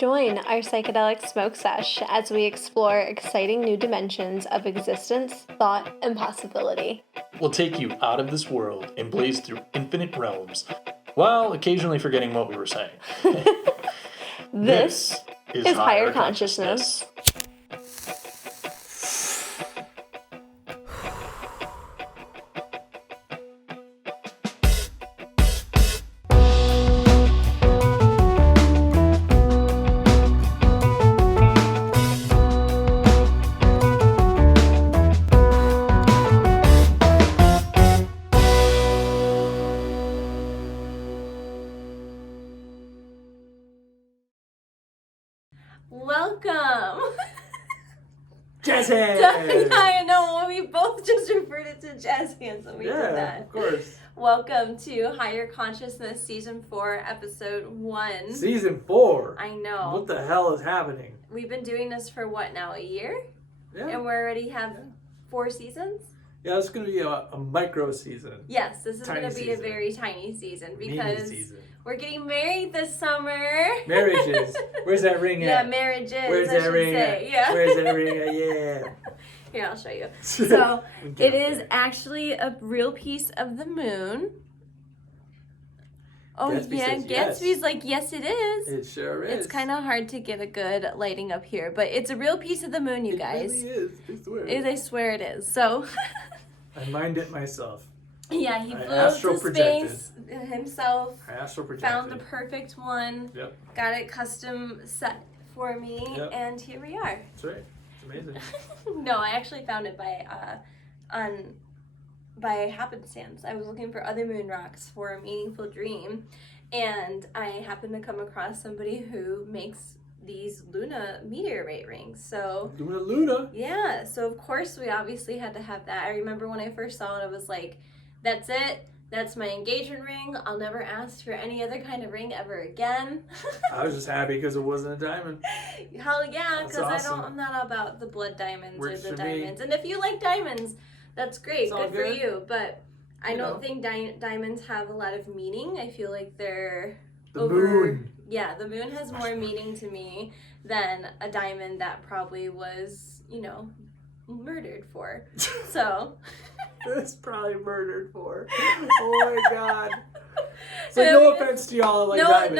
Join our psychedelic smoke sesh as we explore exciting new dimensions of existence, thought, and possibility. We'll take you out of this world and blaze through infinite realms, while occasionally forgetting what we were saying. This is Higher Consciousness. Welcome! Jazz hands! I know, we both just referred it to jazz hands when we did that. Yeah, of course. Welcome to Higher Consciousness Season 4, Episode 1. Season 4? I know. What the hell is happening? We've been doing this for what now, a year? Yeah. And we already have 4 seasons? Yeah, it's going to be a micro season. Yes, this is going to be a very tiny season because we're getting married this summer. Marriages. Where's that ring at? Yeah, marriages. Where's that ring at? Yeah. Where's that ring at? Yeah. Here, I'll show you. So, it is actually a real piece of the moon. Oh, Gatsby yeah, says yes. Gatsby's like, yes, it is. It sure is. It's kind of hard to get a good lighting up here, but it's a real piece of the moon, you guys. It really is. I swear. I swear it is. So, I mined it myself. yeah, he I flew astral to projected. space himself. I astral projected. Found the perfect one. Yep. Got it custom set for me, Yep. and here we are. That's right. It's amazing. No, I actually found it by happenstance. I was looking for other moon rocks for a meaningful dream, and I happened to come across somebody who makes these Luna meteorite rings. So Doing a Luna. yeah, so of course we obviously had to have that. I remember when I first saw it, I was like, that's it. That's my engagement ring. I'll never ask for any other kind of ring ever again. I was just happy because it wasn't a diamond. Hell yeah, That's because awesome. I'm not about the blood diamonds Works or the for me. diamonds. And if you like diamonds, that's great. It's all Good for good. you. But I You don't know. think diamonds have a lot of meaning. I feel like they're The moon. Yeah, the moon has more meaning to me than a diamond that probably was, murdered for. So. That's probably murdered for. Oh my god. So no offense to y'all like diamonds.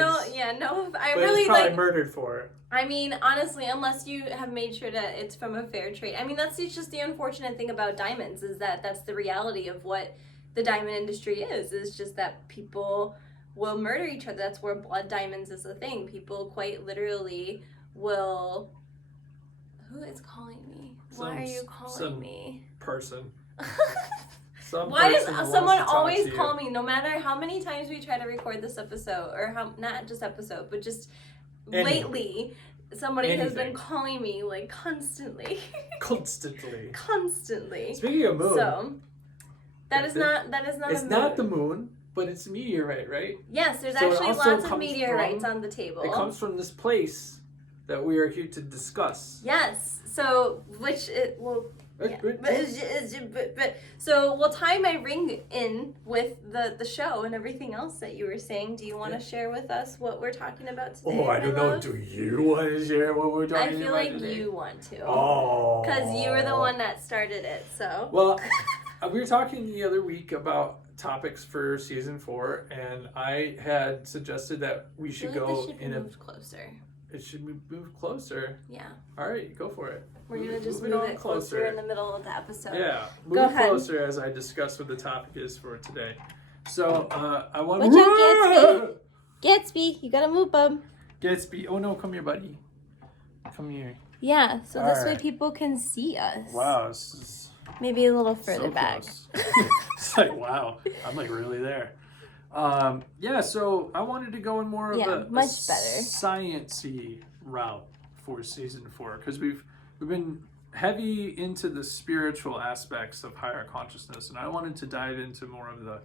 No. I but really it's probably like. murdered for. I mean, honestly, unless you have made sure that it's from a fair trade. I mean, that's just the unfortunate thing about diamonds is that that's the reality of what the diamond industry is. It's just that people will murder each other. That's where blood diamonds is a thing. People quite literally will. Who is calling me? Why are you calling me? Person. Why does someone always to call me, no matter how many times we try to record this episode, or not just episode, but just lately, somebody has been calling me like constantly. Constantly. Speaking of moon, so that is not it's a moon. not the moon, but it's a meteorite, right? Yes, there's So it actually also lots of comes meteorites from- on the table. It comes from this place that we are here to discuss. Yes. So so we'll tie my ring in with the show and everything else that you were saying. Do you want to share with us what we're talking about today? Oh, I don't know. Do you want to share what we're talking about? I feel like today? you want to. Oh. Because you were the one that started it, so. Well, we were talking the other week about topics for season 4, and I had suggested that we should go in a. Move closer. It should move closer. Yeah. All right, go for it. We're gonna just Move move on it closer in the middle of the episode. Yeah, Go move ahead. closer as I discuss what the topic is for today. So I want. Watch out, Gatsby, you gotta move, bub. Gatsby, oh no, come here, buddy. Come here. Yeah, so this way Alright. people can see us. Wow, this is Maybe a little further so back. close. It's like wow, I'm like really there. Yeah, so I wanted to go in more of a much better sciencey route for season 4 because we've been heavy into the spiritual aspects of higher consciousness, and I wanted to dive into more of the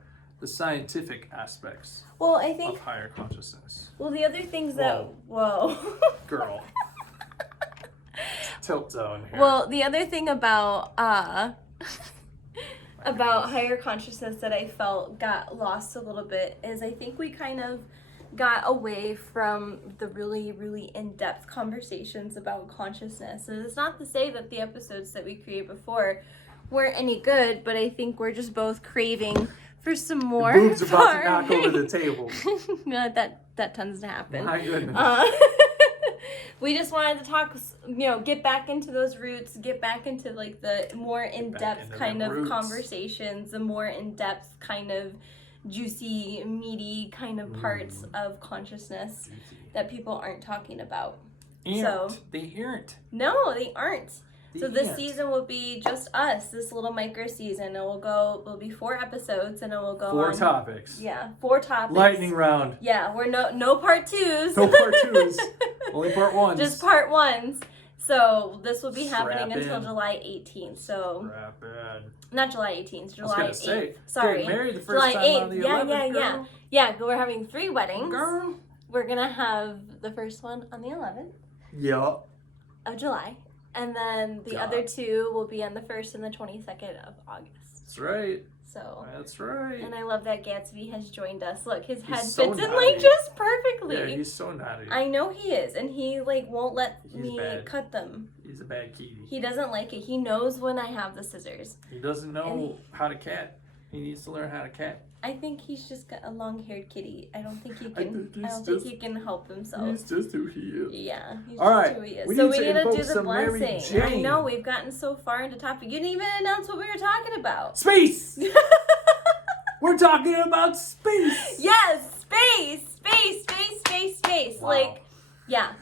scientific aspects Well, I think. of higher consciousness. Well, the other things that. Whoa. Girl. Tilt zone here. Well, the other thing about higher consciousness that I felt got lost a little bit is I think we kind of got away from the really, really in-depth conversations about consciousness. And it's not to say that the episodes that we created before weren't any good, but I think we're just both craving for some more. Boobs are about to knock over the table. No, that tends to happen. My goodness. We just wanted to talk, get back into those roots, get back into like the more in-depth kind of roots. Conversations, the more in-depth kind of juicy, meaty kind of parts of consciousness that people aren't talking about. They aren't. No, they aren't. So this season will be just us, this little micro season. It'll be 4 episodes, and it will go 4 on. topics. Yeah, 4 topics. Lightning round. Yeah, we're no part 2s. No part 2s. Only part 1s. Just part 1s. So this will be Strap happening until in. July 18th. So Strap in. not July 18th, July 8th. Say, Sorry. Get married the first July time 8th. on the Yeah, 11th, girl. Yeah, we're having 3 weddings. Girl. We're gonna have the first one on the 11th Yeah. of July, and then the other 2 will be on the 1st and the 22nd of August. That's right. So. That's right. And I love that Gatsby has joined us. Look, his head so fits in naughty. like just perfectly. Yeah, he's so naughty. I know he is, and he like won't let He's me bad. cut them. He's a bad kitty. He doesn't like it. He knows when I have the scissors. He doesn't know how to cat. He needs to learn how to cat. I think he's just got a long-haired kitty. I don't think he I can. think I don't think he can help himself. He's just who he is. Yeah, he's All just right, who he is. we So need we to need to invoke do the some Mary blessing. I Jane. know we've gotten so far into topic. You didn't even announce what we were talking about. Space! We're talking about space! Yes, space. Wow. Like, yeah.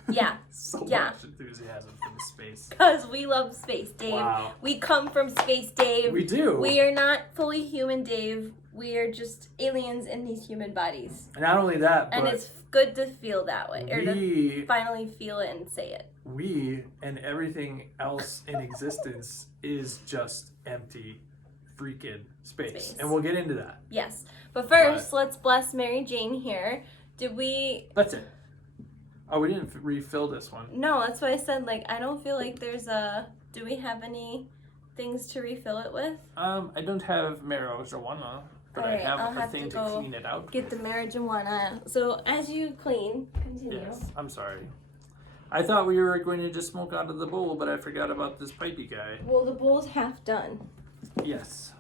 So Yeah. much enthusiasm for the space. Because we love space, Dave. Wow. We come from space, Dave. We do. We are not fully human, Dave. We are just aliens in these human bodies. And not only that, And but it's good to feel that way. Or to we, finally feel it and say it. we and everything else in existence is just empty freaking space. And we'll get into that. Yes. But first, let's bless Mary Jane here. Did we... That's it. Oh, we didn't refill this one. No, that's why I said, like, I don't feel like there's a... Do we have any things to refill it with? I don't have marijuana, but Alright, I have I'll a have thing to to go clean it out. Get the marijuana. So, as you clean, continue. Yes, I'm sorry. I thought we were going to just smoke out of the bowl, but I forgot about this pipey guy. Well, the bowl's half done. Yes.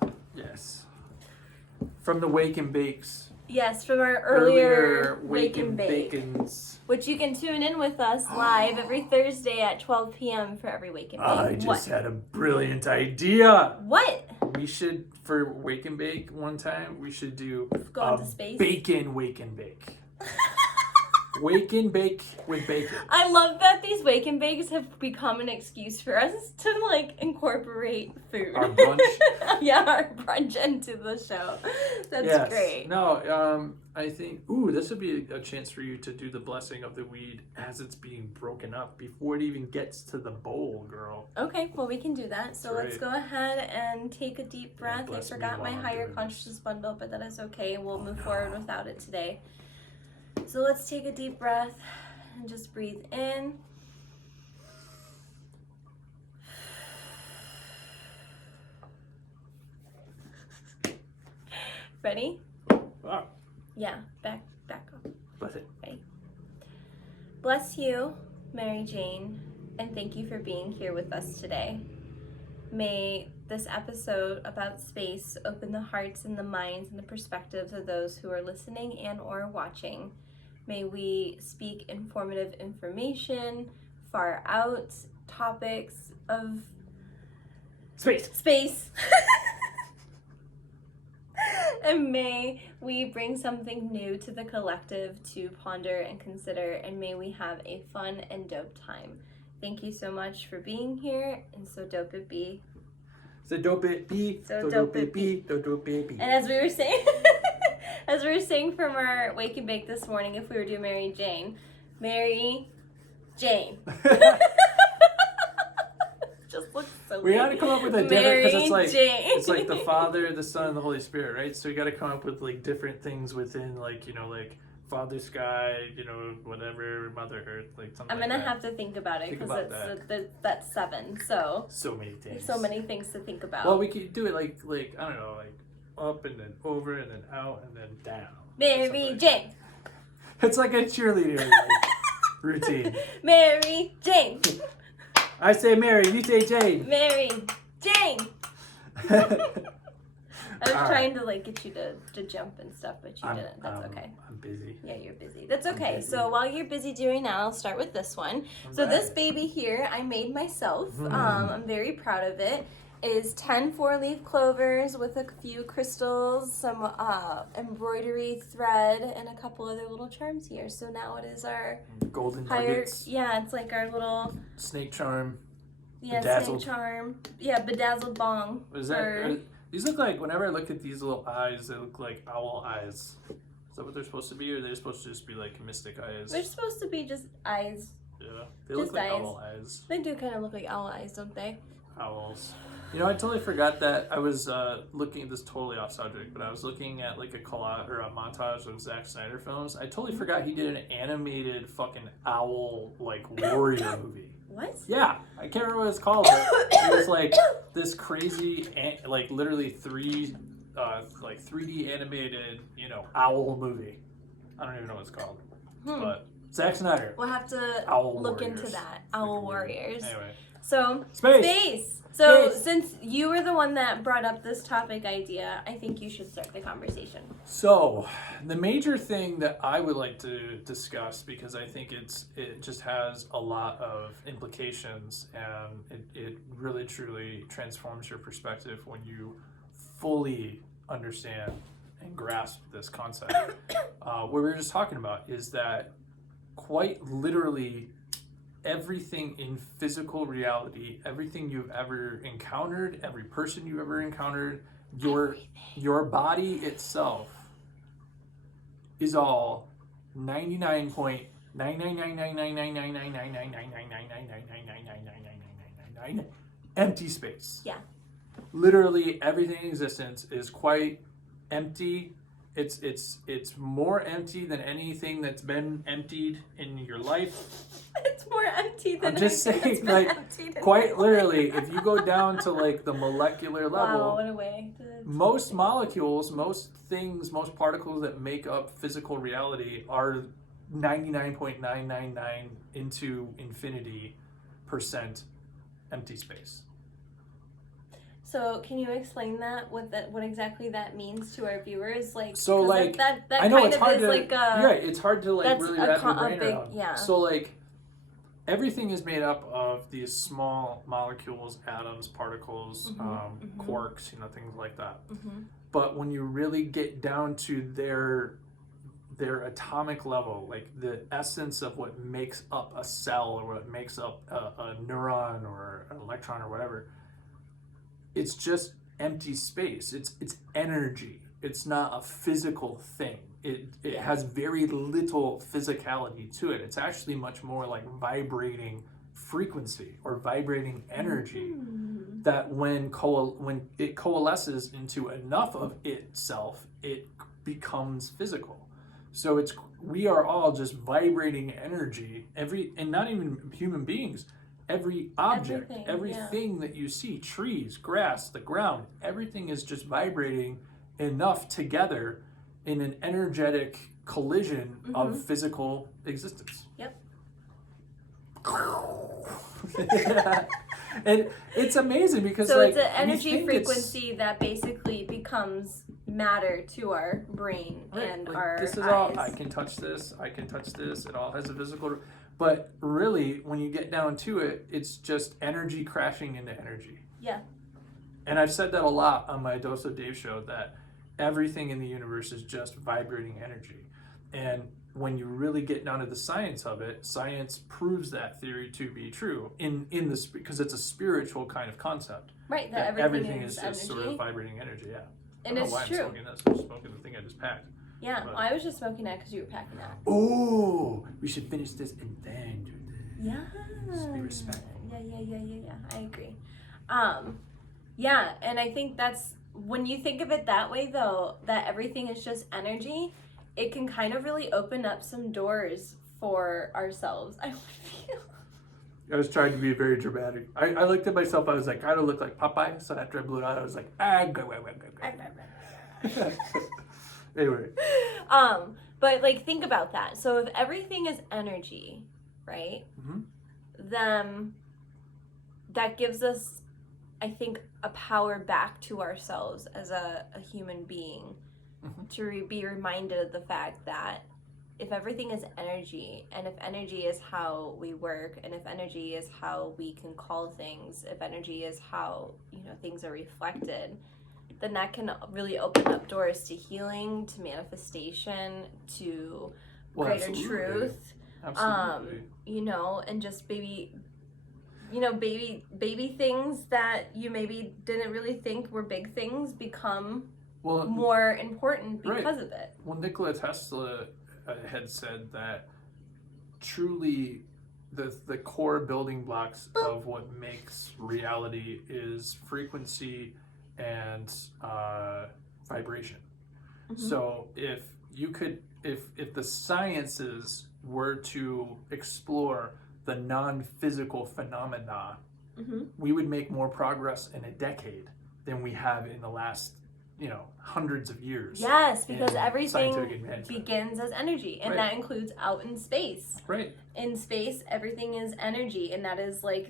From the Wake and Bakes. Yes, from our earlier Wake and Bake. Bacons. Which you can tune in with us live every Thursday at 12 p.m. for every Wake and Bake. I just had a brilliant idea. What? We should, for Wake and Bake one time, we should do Go into space? bacon Wake and Bake. Wake and Bake with bacon. I love that these Wake and Bakes have become an excuse for us to, like, incorporate food. Our brunch. Yeah, our brunch into the show. That's great. No, I think, this would be a chance for you to do the blessing of the weed as it's being broken up before it even gets to the bowl, girl. Okay, well, we can do that. So That's let's right. go ahead and take a deep breath. I bless me forgot my while I'm higher doing consciousness bundle, but that is okay. We'll move forward without it today. So let's take a deep breath and just breathe in. Ready? Ah, Yeah, back up. bless it. Ready? Bless you, Mary Jane, and thank you for being here with us today. May this episode about space open the hearts and the minds and the perspectives of those who are listening and or watching. May we speak informative information, far out topics of space. And may we bring something new to the collective to ponder and consider, and may we have a fun and dope time. Thank you so much for being here, and so dope it be. So dope it be, So dope it be. so dope it be. And as we were saying from our Wake and Bake this morning, if we were doing Mary Jane. Just looks so We weird. gotta come up with a different, Mary because Jane. it's like the Father, the Son, and the Holy Spirit, right? So we gotta come up with like different things within, like, you know, like Father Sky, you know, whatever, Mother Earth, like something. I'm gonna like that. have to think about it Think because about that's 7. So So many things. so many things to think about. Well, we could do it like I don't know, like up and then over and then out and then down. Mary Something like Jane. It's like a cheerleader routine. Mary Jane. I say Mary, you say Jane. Mary Jane. I was trying to like get you to jump and stuff, but you didn't. That's okay. I'm busy. Yeah, you're busy. That's okay. So while you're busy doing that, I'll start with this one. So this baby here, I made myself. I'm very proud of it. Is 10 4-leaf clovers with a few crystals, some embroidery thread, and a couple other little charms here. So now it is our golden higher. nuggets. Yeah, it's like our little snake charm. Yeah, bedazzled. snake charm. Yeah, bedazzled bong. What is that? These look like, whenever I look at these little eyes, they look like owl eyes. Is that what they're supposed to be, or are they supposed to just be like mystic eyes? They're supposed to be just eyes. Yeah, they look like owl eyes. They do kind of look like owl eyes, don't they? Owls. You know, I totally forgot that I was looking at this, totally off subject, but I was looking at like a collage or a montage of Zack Snyder films. I totally forgot he did an animated fucking owl like warrior movie. What? Yeah, I can't remember what it's called, but it was like this crazy, like literally 3D animated, you know, owl movie. I don't even know what it's called, but Zack Snyder. We'll have to look into that. Owl Warriors. Anyway. So Space. So since you were the one that brought up this topic idea, I think you should start the conversation. So the major thing that I would like to discuss, because I think it just has a lot of implications, and it really truly transforms your perspective when you fully understand and grasp this concept. What we were just talking about is that quite literally everything in physical reality, everything you've ever encountered, every person you've ever encountered, your body itself is all 99.999999999999999999999 empty space. Yeah. Literally everything in existence is quite empty. It's more empty than anything that's been emptied in your life. It's more empty than I'm just saying, like, quite literally, if you go down to like the molecular level, wow, what a way most molecules, most things, most particles that make up physical reality are 99.999 into infinity % empty space. So can you explain that? What exactly that means to our viewers? Like, so like that I know kind it's of hard is to like it's hard to like really wrap your brain around. Yeah. So like everything is made up of these small molecules, atoms, particles, quarks, you know, things like that. But when you really get down to their atomic level, like the essence of what makes up a cell or what makes up a neuron or an electron or whatever, it's just empty space. It's energy. It's not a physical thing. It has very little physicality to it. It's actually much more like vibrating frequency or vibrating energy that when it coalesces into enough of itself, it becomes physical. So we are all just vibrating energy, and not even human beings. Every object, everything that you see, trees, grass, the ground, everything is just vibrating enough together in an energetic collision of physical existence. Yep. And it's amazing because so like, it's an energy frequency that basically becomes matter to our brain and like, our this is eyes. all I can touch this, it all has a physical. But really, when you get down to it, it's just energy crashing into energy. Yeah. And I've said that a lot on my Dose of Dave show, that everything in the universe is just vibrating energy. And when you really get down to the science of it, science proves that theory to be true in this, because it's a spiritual kind of concept. Right, that everything is just sort of vibrating energy, yeah. And it's true. I'm smoking this. I'm smoking the thing I just packed. Yeah, well, I was just smoking that because you were packing that. Oh, we should finish this and then do this. Yeah. Just be respectful. Yeah. I agree. Yeah, and I think that's, when you think of it that way though, that everything is just energy, it can kind of really open up some doors for ourselves. I was trying to be very dramatic. I looked at myself, I was like, I don't look like Popeye, so after I blew it out, I was like, go. Anyway. But like, think about that. So if everything is energy, right? Mm-hmm. Then that gives us, I think, a power back to ourselves as a human being, Mm-hmm. to be reminded of the fact that if everything is energy, and if energy is how we work, and if energy is how we can call things, if energy is how, things are reflected, then that can really open up doors to healing, to manifestation, to greater absolutely. truth. Absolutely. And just baby things that you maybe didn't really think were big things become more important because of it. Well, Nikola Tesla had said that truly the core building blocks of what makes reality is frequency and vibration. Mm-hmm. So if the sciences were to explore the non-physical phenomena, mm-hmm. we would make more progress in a decade than we have in the last hundreds of years. Yes, because everything begins as energy, and that includes out in space. Right. In space, everything is energy, and that is like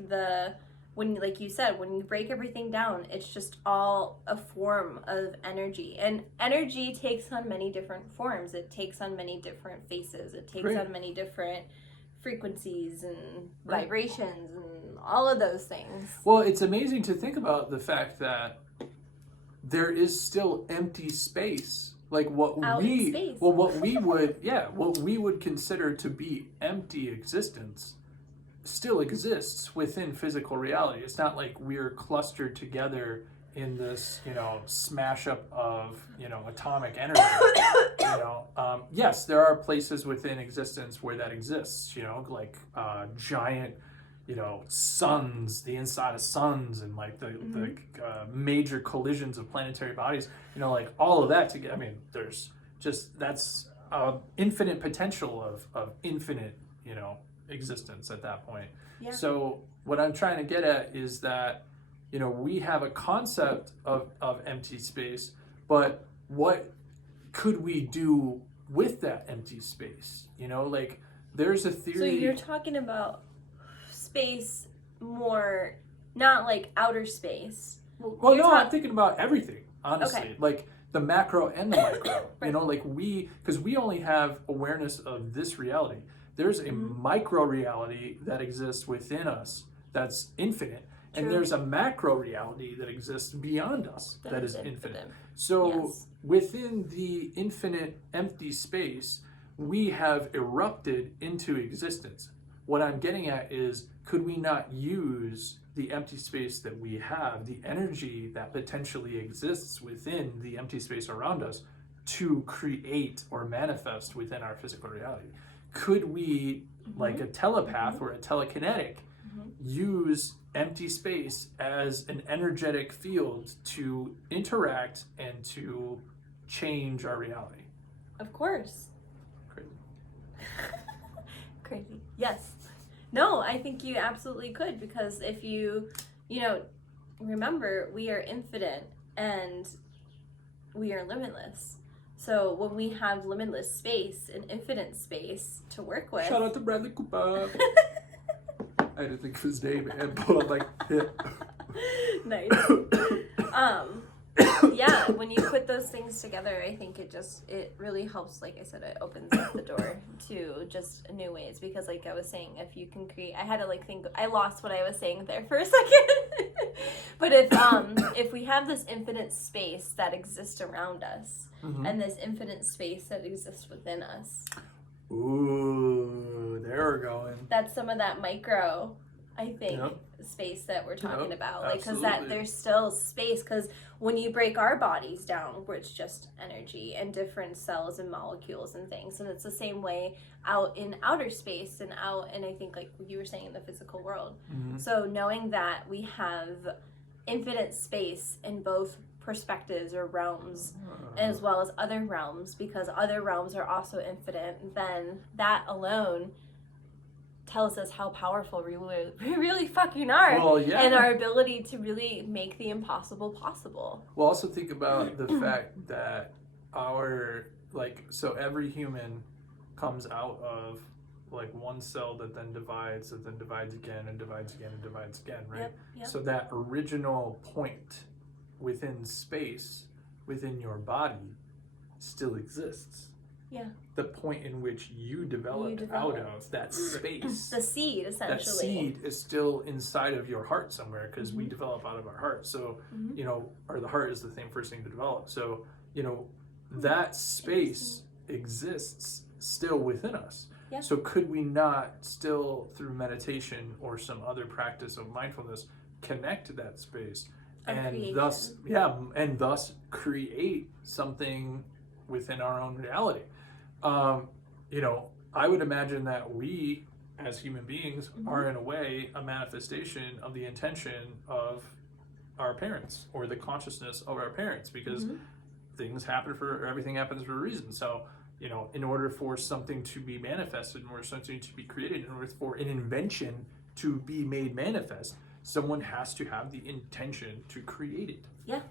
like you said, when you break everything down, it's just all a form of energy. And energy takes on many different forms. It takes on many different faces. It takes on many different frequencies and vibrations and all of those things. Well, it's amazing to think about the fact that there is still empty space, like what we would consider to be empty existence still exists within physical reality. It's not like we're clustered together in this smash up of atomic energy. Yes, there are places within existence where that exists, like giant suns, the inside of suns, and like the major collisions of planetary bodies, like all of that together. I mean, there's just, that's infinite potential of infinite existence at that point. So what I'm trying to get at is that we have a concept of empty space, but what could we do with that empty space? Like there's a theory. So you're talking about space more, not like outer space. Well, no, I'm thinking about everything, honestly. Okay. Like the macro and the micro. Like because we only have awareness of this reality. There's a micro reality that exists within us that's infinite. True. And there's a macro reality that exists beyond us that is infinite. So within the infinite empty space, we have erupted into existence. What I'm getting at is, could we not use the empty space that we have, the energy that potentially exists within the empty space around us, to create or manifest within our physical reality? Could we, like a telepath or a telekinetic, use empty space as an energetic field to interact and to change our reality? Of course. Crazy. Crazy. Yes. No, I think you absolutely could, because if you remember, we are infinite and we are limitless. So when we have limitless space and infinite space to work with. Shout out to Bradley Cooper. I had to think of his name and pull up like hit. Nice. Yeah, when you put those things together, I think it really helps. Like I said, it opens up the door to just new ways, because like I was saying, if you can create, I had to think, I lost what I was saying there for a second. But if we have this infinite space that exists around us, and this infinite space that exists within us. Ooh, there we're going. That's some of that micro, I think, space that we're talking about. Like, because there's still space, because when you break our bodies down, where it's just energy and different cells and molecules and things, and it's the same way out in outer space and I think like you were saying, in the physical world. So knowing that we have infinite space in both perspectives or realms, as well as other realms, because other realms are also infinite, then that alone tells us how powerful we really fucking are. Well, yeah. And our ability to really make the impossible possible. Well, also think about the fact that our like, so every human comes out of like one cell that then divides again and divides again and divides again, right? Yep. So that original point within space, within your body, still exists. Yeah. The point in which you developed out of that space. The seed, essentially. That seed is still inside of your heart somewhere, because we develop out of our heart. So, you know, or the heart is the first thing to develop. So, you know, that space exists still within us. Yeah. So could we not still, through meditation or some other practice of mindfulness, connect to that space and thus create something within our own reality? You know, I would imagine that we as human beings are in a way a manifestation of the intention of our parents, or the consciousness of our parents, because everything happens for a reason. So, you know, in order for something to be manifested, in order for something to be created, in order for an invention to be made manifest, someone has to have the intention to create it. Yeah.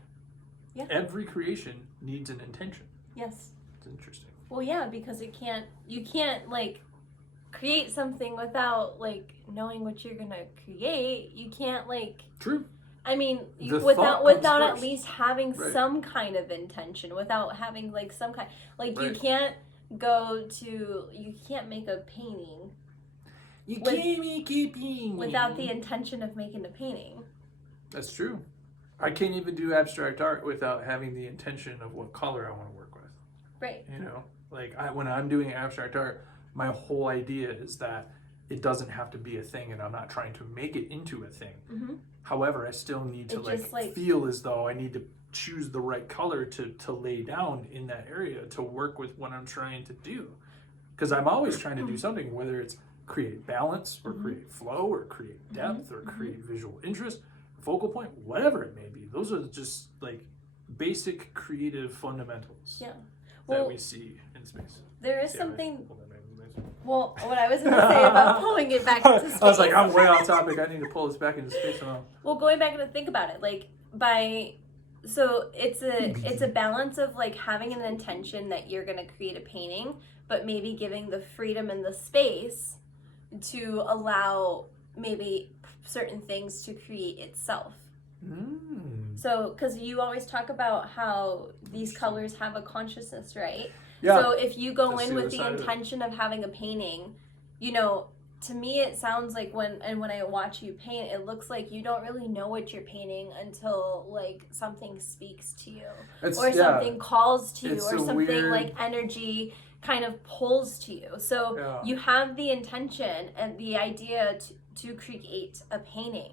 Every creation needs an intention. Yes. It's interesting. Well, yeah, because you can't like create something without like knowing what you're gonna create. You can't like. True. I mean, Without at least having some kind of intention, without having like some kind, like you can't make a painting. You can't make a painting without the intention of making a painting. That's true. I can't even do abstract art without having the intention of what color I want to work with. Right. You know, like when I'm doing abstract art, my whole idea is that it doesn't have to be a thing, and I'm not trying to make it into a thing. However, I still need to feel as though I need to choose the right color to lay down in that area to work with what I'm trying to do. Because I'm always trying to do something, whether it's create balance or create flow or create depth or create visual interest, focal point, whatever it may be. Those are just like basic creative fundamentals that we see in space. There is something. Well, what I was going to say about pulling it back into space. I was like, I'm way off topic. I need to pull this back into space now. Well, going back to think about it, like so it's a balance of like having an intention that you're going to create a painting, but maybe giving the freedom and the space to allow maybe certain things to create itself. So, because you always talk about how these colors have a consciousness, right? Yeah. So if you go in with the intention of having a painting, you know, to me it sounds like when I watch you paint, it looks like you don't really know what you're painting until like something speaks to you, or something calls to you, or something like energy kind of pulls to you. So you have the intention and the idea to create a painting.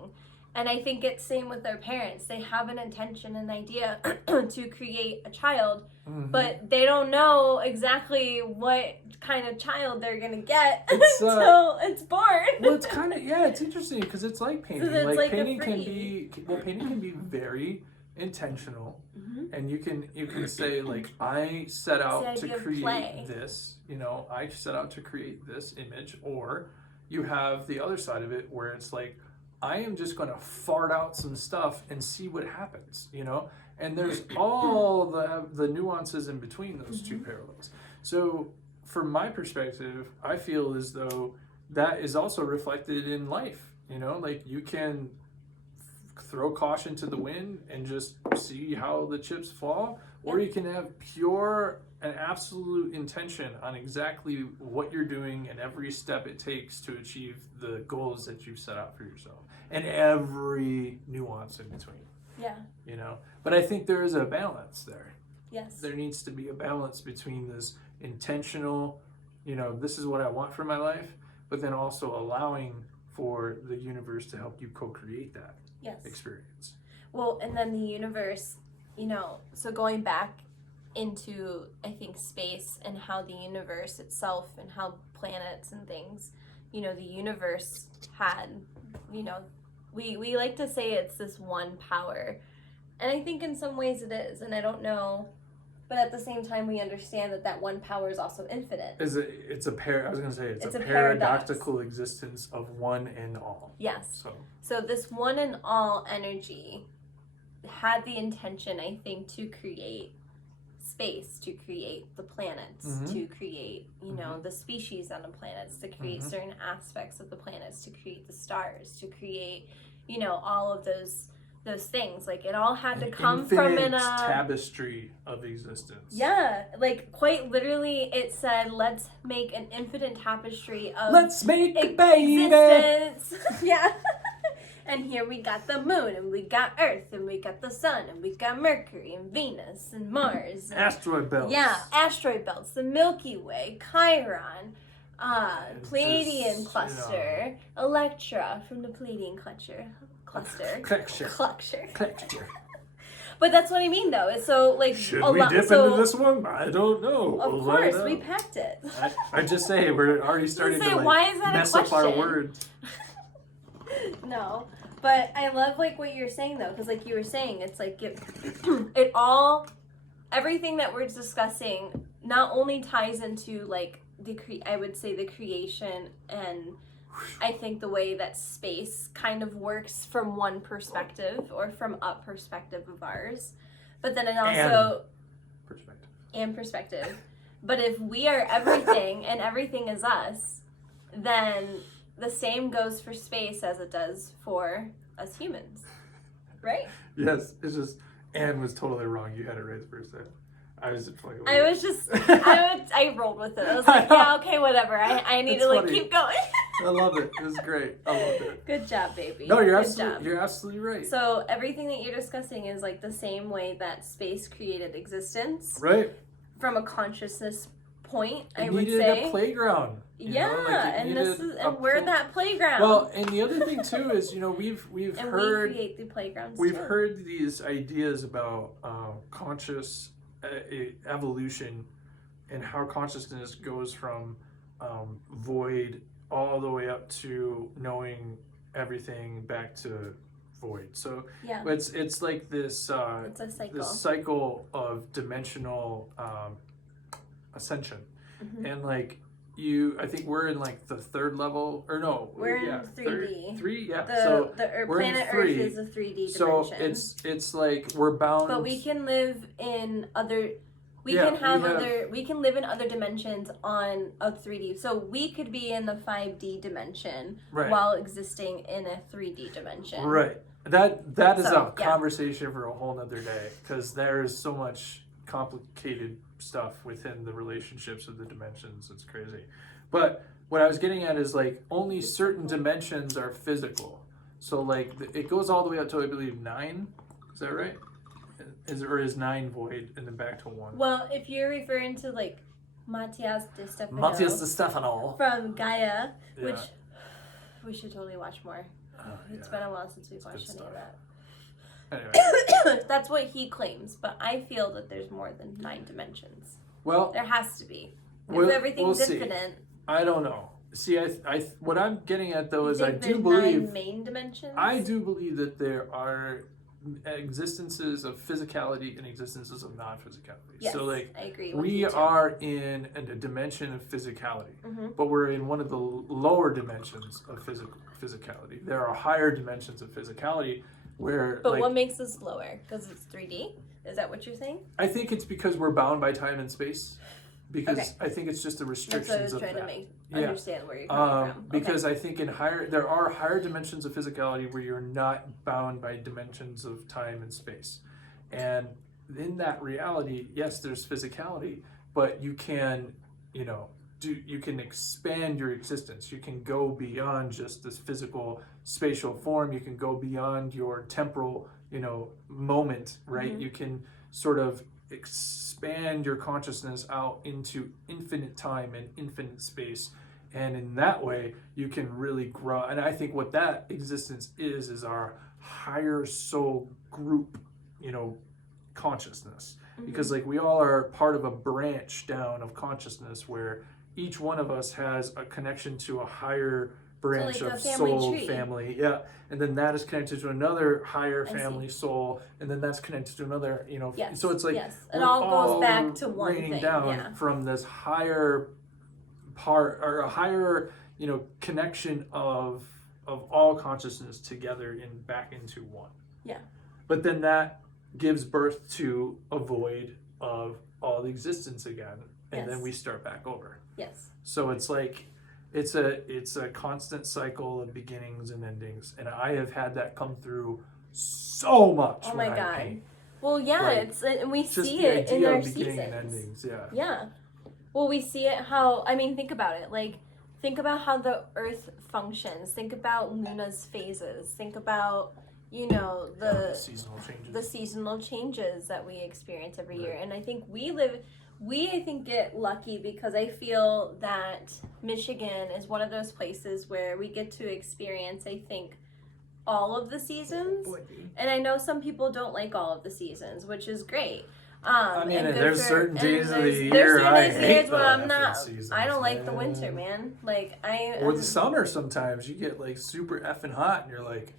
And I think it's same with their parents. They have an intention, an idea to create a child, but they don't know exactly what kind of child they're gonna get until it's born. Well, it's kind of it's interesting because it's like painting. So like painting can be very intentional, and you can say like I set out to create this. You know, I set out to create this image, or you have the other side of it where it's like, I am just going to fart out some stuff and see what happens, you know? And there's all the nuances in between those two parallels. So from my perspective, I feel as though that is also reflected in life, you know? Like you can throw caution to the wind and just see how the chips fall, or you can have pure and absolute intention on exactly what you're doing and every step it takes to achieve the goals that you've set out for yourself, and every nuance in between. Yeah. You know, but I think there is a balance there. Yes. There needs to be a balance between this intentional, you know, this is what I want for my life, but then also allowing for the universe to help you co-create that experience. Well, and then the universe, you know, so going back into, I think, space and how the universe itself and how planets and things, you know, the universe had, you know, we like to say it's this one power. And I think in some ways it is, and I don't know, but at the same time we understand that one power is also infinite. It's a paradoxical existence of one and all. Yes. So this one and all energy had the intention, I think, to create space to create the planets, to create, you know, the species on the planets, to create certain aspects of the planets, to create the stars, to create, you know, all of those things. Like, it all had to come from tapestry of existence. Yeah, like, quite literally, it said, let's make an infinite tapestry of Let's make a baby. existence. Yeah. And here we got the moon, and we got Earth, and we got the sun, and we got Mercury, and Venus, and Mars. And, asteroid belts. Yeah, asteroid belts, the Milky Way, Chiron, Pleiadian cluster, Electra from the Pleiadian cluster. But that's what I mean, though. It's so, like, should we dip into this one? I don't know. Of course, we packed it. I just say we're already starting to, like, why is that mess a up our question? words. No, but I love, like, what you're saying, though, because, like you were saying, it's like it all, everything that we're discussing not only ties into, like, I would say the creation, and I think the way that space kind of works from one perspective, or from a perspective of ours, but then it also perspective. But if we are everything and everything is us, then the same goes for space as it does for us humans, right? Yes, it's just Anne was totally wrong. You had it right the first time. I was just like, I rolled with it. I was like, yeah, okay, whatever. I need to, like, funny. keep going. I love it. It was great. I loved it. Good job, baby. No, you're absolutely right. So everything that you're discussing is, like, the same way that space created existence, right? From a consciousness point, I would needed say a playground. We're that playground. Well, and the other thing too is, you know, we've heard we create the playgrounds. We've heard these ideas about conscious evolution, and how consciousness goes from void all the way up to knowing everything back to void. So yeah, it's like this it's a cycle. This cycle of dimensional ascension, and like I think we're in like the third level, or no, we're in 3D. Three, yeah. Planet Earth is a 3D dimension. So it's like we're bound. But we can live in other. We can live in other dimensions on a 3D. So we could be in the 5D dimension while existing in a 3D dimension. Right. That is a conversation for a whole nother day, because there's so much complicated stuff within the relationships of the dimensions. It's crazy. But what I was getting at is, like, only certain dimensions are physical. So, like, it goes all the way up to, I believe, 9. Is that right? Is 9 void and then back to 1? Well, if you're referring to, like, Matthias de Stefano from Gaia, which we should totally watch more. It's been a while since we've watched any of that. Anyway. That's what he claims, but I feel that there's more than 9 dimensions. Well, there has to be. If everything's infinite. I don't know. See, I what I'm getting at, though, is I do believe 9 main dimensions. I do believe that there are existences of physicality and existences of non-physicality. Yes, so, like, I agree. We are in a dimension of physicality, but we're in one of the lower dimensions of physicality. There are higher dimensions of physicality where. But what makes us lower? Because it's 3D? Is that what you're saying? I think it's because we're bound by time and space. Because I think it's just the restrictions of that. That's what I was trying to understand where you're coming from. Because I think there are higher dimensions of physicality where you're not bound by dimensions of time and space. And in that reality, yes, there's physicality, but you can, you can expand your existence. You can go beyond just this physical spatial form. You can go beyond your temporal, moment, right? You can sort of expand your consciousness out into infinite time and infinite space, and in that way you can really grow. And I think what that existence is our higher soul group, consciousness, because, like, we all are part of a branch down of consciousness where each one of us has a connection to a higher branch of soul family, and then that is connected to another higher family soul, and then that's connected to another, so it's like it all goes back to one thing down from this higher part, or a higher connection of all consciousness together and back into one. But then that gives birth to a void of all the existence again, and then Yes. we start back over. Yes. So it's like it's a constant cycle of beginnings and endings, and I have had that come through so much Oh when my I God. paint. Well, yeah, Like, and we It's just see the it in idea our of beginning seasons. and endings. Yeah. Yeah. Well, we see it how, I mean, think about it. Like, think about how the earth functions. Think about Luna's phases. Think about, you know, The seasonal changes. the seasonal changes that we experience every Right. year. And I think I think get lucky because I feel that Michigan is one of those places where we get to experience, I think, all of the seasons. And I know some people don't like all of the seasons, which is great. I mean, and good there's for- certain and days of the there's year certain I days of the hate years the when I'm effing not. seasons, I don't like the man. winter, man. Like Or the summer sometimes. You get like super effing hot and you're like,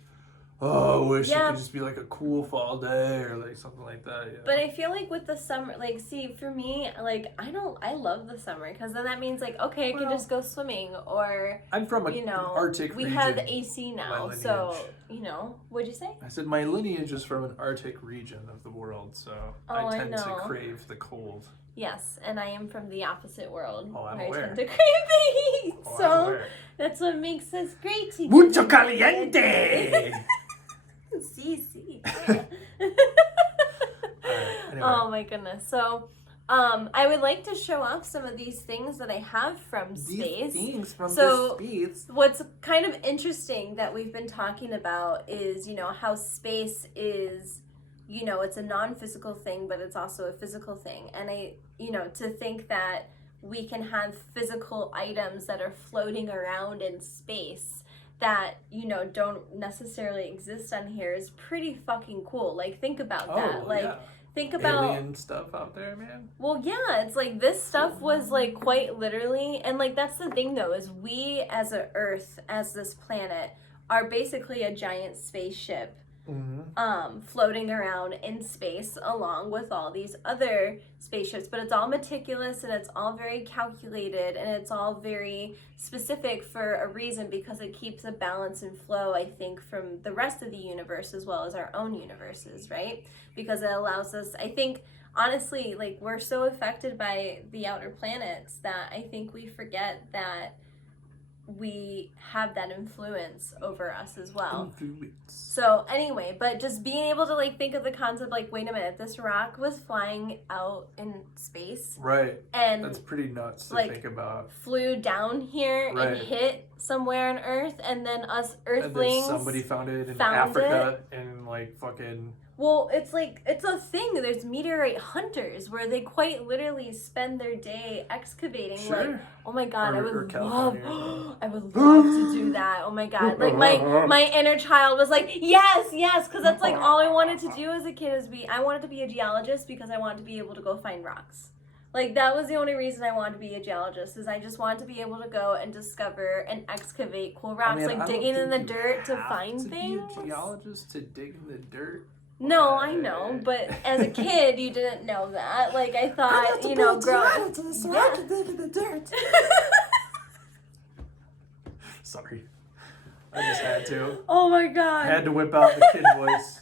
oh, I wish it Yeah. could just be like a cool fall day or like something like that. You know? But I feel like with the summer, like, see, for me, like, I love the summer because then that means, like, okay, I can Well, just go swimming or, I'm from you know, an Arctic we region. have AC now, my so, lineage. you know, what'd you say? I said my lineage is from an Arctic region of the world, so Oh, I I tend to know. crave the cold. Yes, and I am from the opposite world. Oh, I'm where aware. I tend to crave the heat, Oh, I'm so aware. that's what makes us great together. Mucho caliente! Sí. Alright, anyway. Oh my goodness. So, I would like to show off some of these things that I have from space. These things from So- the space. What's kind of interesting that we've been talking about is, you know, how space is, you know, it's a non-physical thing, but it's also a physical thing. And to think that we can have physical items that are floating around in space that, you know, don't necessarily exist on here is pretty fucking cool. Like, think about that. Like, yeah. think about Alien stuff out there, man. well, yeah, it's like this stuff was like quite literally, and like that's the thing though, is we as a Earth, as this planet, are basically a giant spaceship, floating around in space along with all these other spaceships. But it's all meticulous and it's all very calculated and it's all very specific for a reason because it keeps a balance and flow, I think, from the rest of the universe as well as our own universes, right? Because it allows us, I think, honestly, like we're so affected by the outer planets that I think we forget that we have that influence over us as well. So anyway, but just being able to like think of the concept like, wait a minute, this rock was flying out in space. Right. And that's pretty nuts to like, think about. Flew down here Right. and hit somewhere on Earth, and then us Earthlings. And then somebody found it in found Africa and like fucking. Well, it's like, it's a thing. There's meteorite hunters where they quite literally spend their day excavating. Sure. Like, oh my God, I Or would love, California. I would love to do that. Oh my God. Like my inner child was like, yes, because that's like all I wanted to do as a kid I wanted to be a geologist because I wanted to be able to go find rocks. Like that was the only reason I wanted to be a geologist is I just wanted to be able to go and discover and excavate cool rocks, I mean, like I don't digging in the think you dirt to have find to things. Be a geologist to dig in the dirt. No, I know, but as a kid, you didn't know that. Like, I thought, you know, growing so I can dig in the dirt. Sorry. I just had to. Oh my I God. had to whip out the kid voice.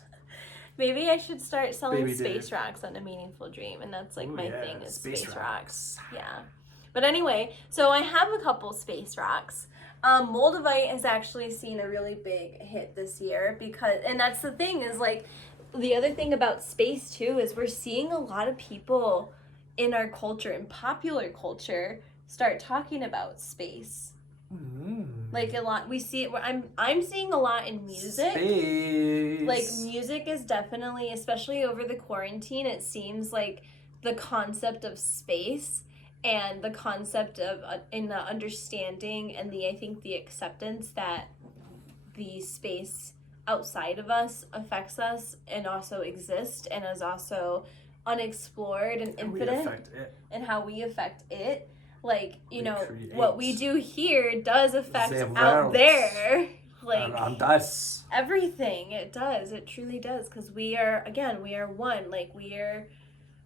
Maybe I should start selling Baby space Dave. rocks on A Meaningful Dream, and that's like Ooh, my yeah, thing is space space rocks. rocks. Yeah. But anyway, so I have a couple space rocks. Moldavite has actually seen a really big hit this year because, and that's the thing is like, the other thing about space too is we're seeing a lot of people in our culture, in popular culture, start talking about space. Like a lot, we see it. I'm seeing a lot in music. Space. Like music is definitely, especially over the quarantine, it seems like the concept of space and the concept of in the understanding and I think the acceptance that the space outside of us affects us and also exists and is also unexplored and infinite, we affect it. and how we affect it. Like, you know, create. what we do here does affect The out world. there. Like, Around us. everything. It does. It truly does. Because we are one. Like,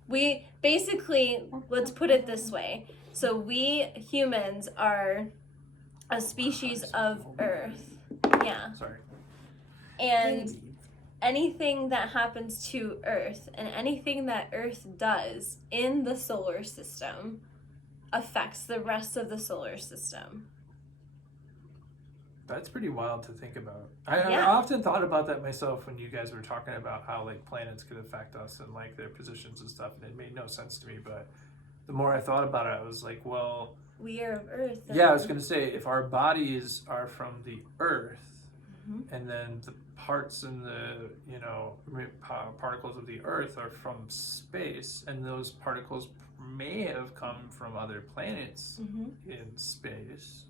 we basically, let's put it this way. So we humans are a species of Earth. Yeah. Sorry. And anything that happens to Earth and anything that Earth does in the solar system affects the rest of the solar system. That's pretty wild to think about. I Yeah. often thought about that myself when you guys were talking about how like planets could affect us and like their positions and stuff, and it made no sense to me. But the more I thought about it, I was like, well, We are of Earth. yeah, I was gonna say if our bodies are from the Earth, Mhm. and then the parts in the particles of the Earth are from space, and those particles may have come from other planets in space.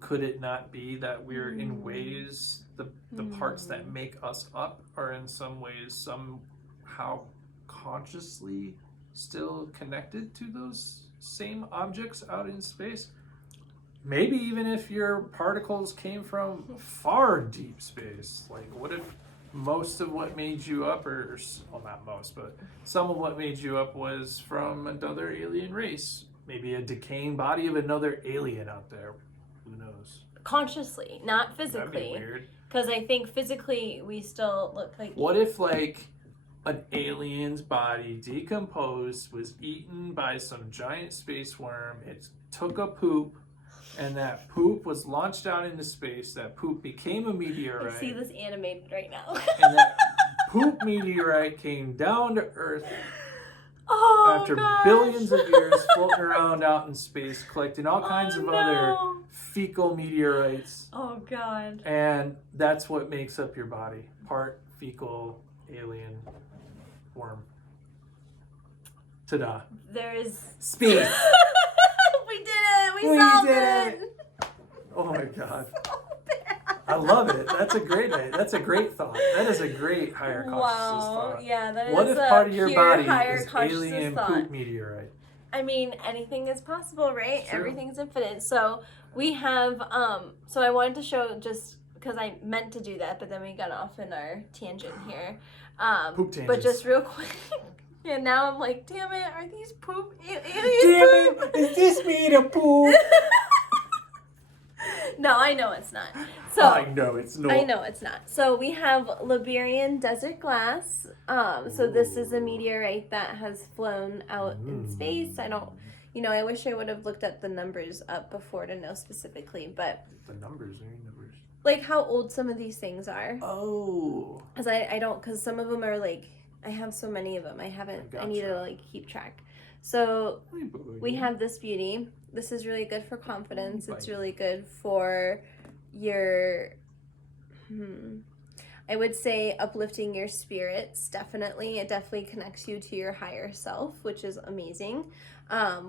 Could it not be that we're in ways the parts that make us up are in some ways somehow consciously still connected to those same objects out in space? Maybe even if your particles came from far deep space, like what if most of what made you up, or well, not most, but some of what made you up was from another alien race? Maybe a decaying body of another alien out there. Who knows? Consciously, not That'd be physically. weird. Because I think physically we still look like. What if like an alien's body decomposed, was eaten by some giant space worm, it took a poop, and that poop was launched out into space, that poop became a meteorite. I see this animated right now. And that poop meteorite came down to Earth after billions of years floating around out in space, collecting all kinds of other fecal meteorites. Oh God. And that's what makes up your body. Part fecal alien worm. Ta-da. There is Space. We did it. We We solved did it. Oh my God. I love it. That's a great thought. That is a great higher consciousness thought. Yeah, that What is if a part of your pure body higher is consciousness alien thought. poop meteorite? I mean, anything is possible, right? True. Everything's infinite. So we have, so I wanted to show, just because I meant to do that, but then we got off in our tangent here. Poop tangents. But just real quick. And now I'm like, damn it, are these poop aliens? Damn it, is this made of poop? No, I know it's not. So I know it's not. I know it's not. So we have Liberian desert glass. So this is a meteorite that has flown out in space. I don't, I wish I would have looked up the numbers up before to know specifically, but The numbers, any numbers? like how old some of these things are. Oh. Because I don't, because some of them are like, I have so many of them. I need to like keep track. So we have this beauty. This is really good for confidence. It's really good for your, I would say uplifting your spirits, definitely. It definitely connects you to your higher self, which is amazing.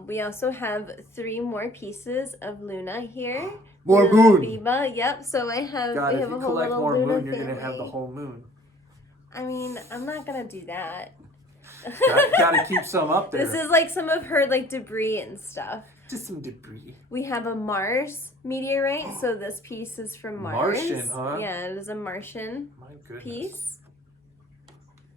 We also have 3 more pieces of Luna here. More moon. Biba. Yep. So I have, God, we if have you a whole collect little more Luna moon, you're going to have the family. whole moon. I mean, I'm not going to do that. Gotta keep some up there. This is like some of her like debris and stuff. Just some debris. We have a Mars meteorite, so this piece is from Mars. Martian, huh? Yeah, it is a Martian My goodness. piece.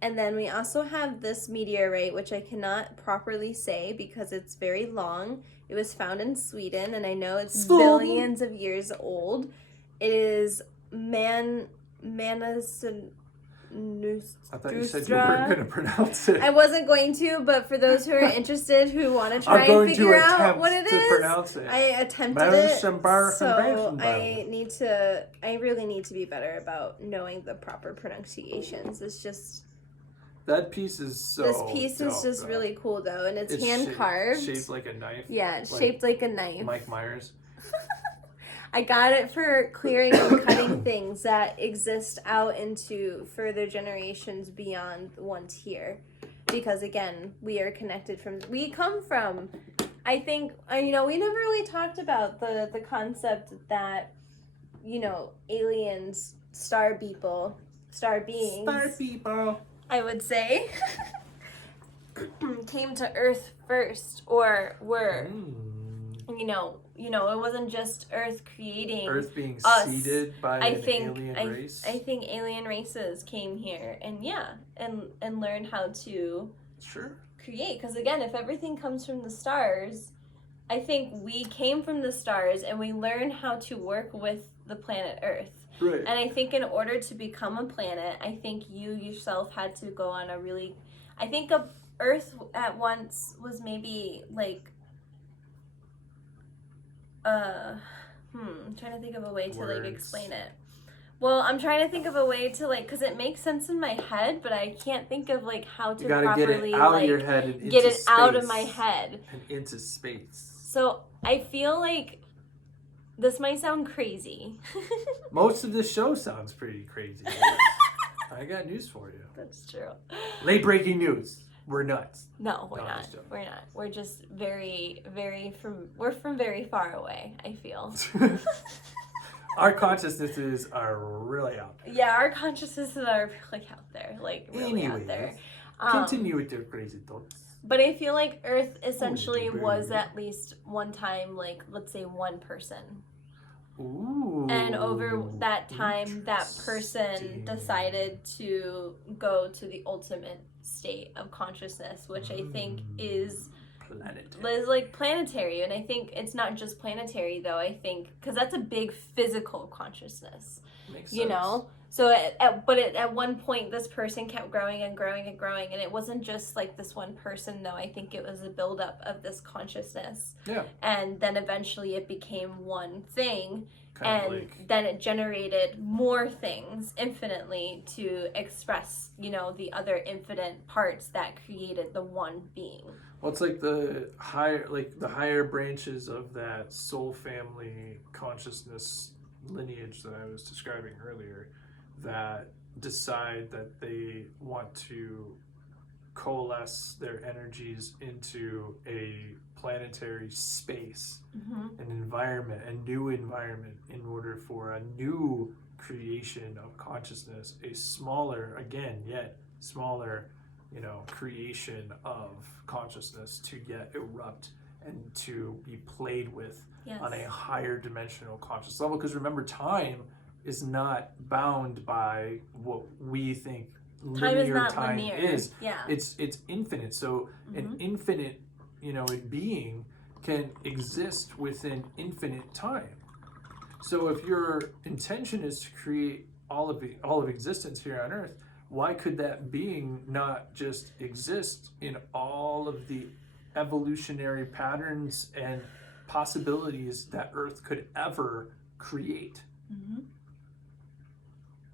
And then we also have this meteorite, which I cannot properly say because it's very long. It was found in Sweden, and I know it's billions of years old. It is Manus. I thought you said you weren't going to pronounce it. I wasn't going to, but for those who are interested, who want to try and figure out what it is, pronounce it. I attempted it. So I really need to be better about knowing the proper pronunciations. It's just that piece is so. This piece is dope, just though. really cool though, and it's hand carved. Shaped like a knife. Yeah, it's shaped like a knife. Mike Myers. I got it for clearing and cutting things that exist out into further generations beyond the ones here. Because again, we are connected we come from, I think, we never really talked about the concept that, aliens, star people, star beings. Star people. I would say, came to Earth first, or were, it wasn't just Earth creating Earth being us. seeded by an alien race. I think alien races came here and learned how to create. Because again, if everything comes from the stars, I think we came from the stars and we learned how to work with the planet Earth. Right. And I think in order to become a planet, I think you yourself had to go on a really, I think Earth at once was maybe like, I'm trying to think of a way to like explain it. Well, I'm trying to think of a way to like, because it makes sense in my head, but I can't think of like how to properly get it out like of your head and into get it space. out of my head. And into space. So I feel like this might sound crazy. Most of the show sounds pretty crazy. I got news for you. That's true. Late breaking news. We're nuts. No, we're not. We're not. We're just we're from very far away, I feel. Our consciousnesses are really out there. Yeah, our consciousnesses are really out there. Like, really out there. Continue with your crazy thoughts. But I feel like Earth essentially was at least one time, like, let's say one person. Ooh. And over that time, that person decided to go to the ultimate state of consciousness, which I think is like planetary. And I think it's not just planetary, though. I think because that's a big physical consciousness. Makes you sense. know. So at one point, this person kept growing and growing and growing, and it wasn't just like this one person, though. I think it was a buildup of this consciousness. Yeah. And then eventually it became one thing, Kind and then it generated more things infinitely to express, you know, the other infinite parts that created the one being. Well, it's like the higher branches of that soul family consciousness lineage that I was describing earlier, that decide that they want to coalesce their energies into a planetary space, an environment, a new environment, in order for a new creation of consciousness, a smaller, again, yet smaller, you know, creation of consciousness to yet erupt and to be played with on a higher dimensional conscious level. Because remember, time is not bound by what we think time is. Yeah. It's infinite. So an infinite, you know, being can exist within infinite time. So if your intention is to create all of existence here on Earth, why could that being not just exist in all of the evolutionary patterns and possibilities that Earth could ever create,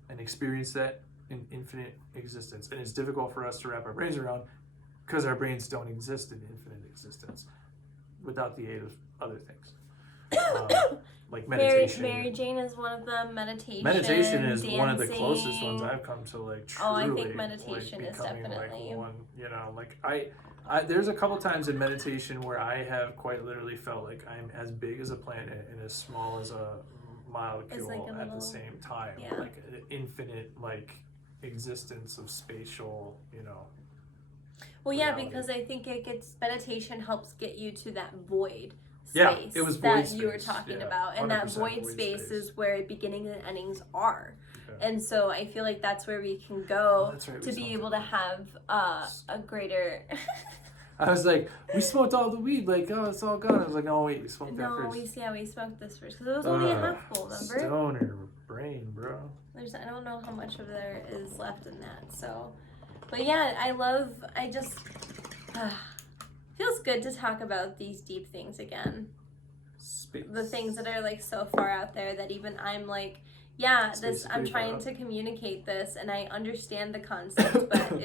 and experience that in infinite existence? And it's difficult for us to wrap our brains around, because our brains don't exist in infinite existence without the aid of other things. Like meditation. Mary Jane is one of them. Meditation is dancing. one of the closest ones I've come to, like, truly. I think meditation is definitely like one. You know, like I there's a couple times in meditation where I have quite literally felt like I'm as big as a planet and as small as a molecule at the same time. Yeah. Like an infinite, like, existence of spatial, you know. Well, yeah, reality. because I think meditation helps get you to that void space. Yeah, it was void that you were space. talking Yeah, about, and that 100% void space is where beginnings and endings are. And so I feel like that's where we can go to be able to have a greater. I was like, we smoked all the weed, like, oh, it's all gone. I was like, no, wait, we smoked that first. we smoked this first because it was only a half full, remember? Stoner brain, bro. I don't know how much of there is left in that. So, but yeah, feels good to talk about these deep things again. Space. The things that are like so far out there that even I'm like, yeah, I'm trying to communicate this and I understand the concept, but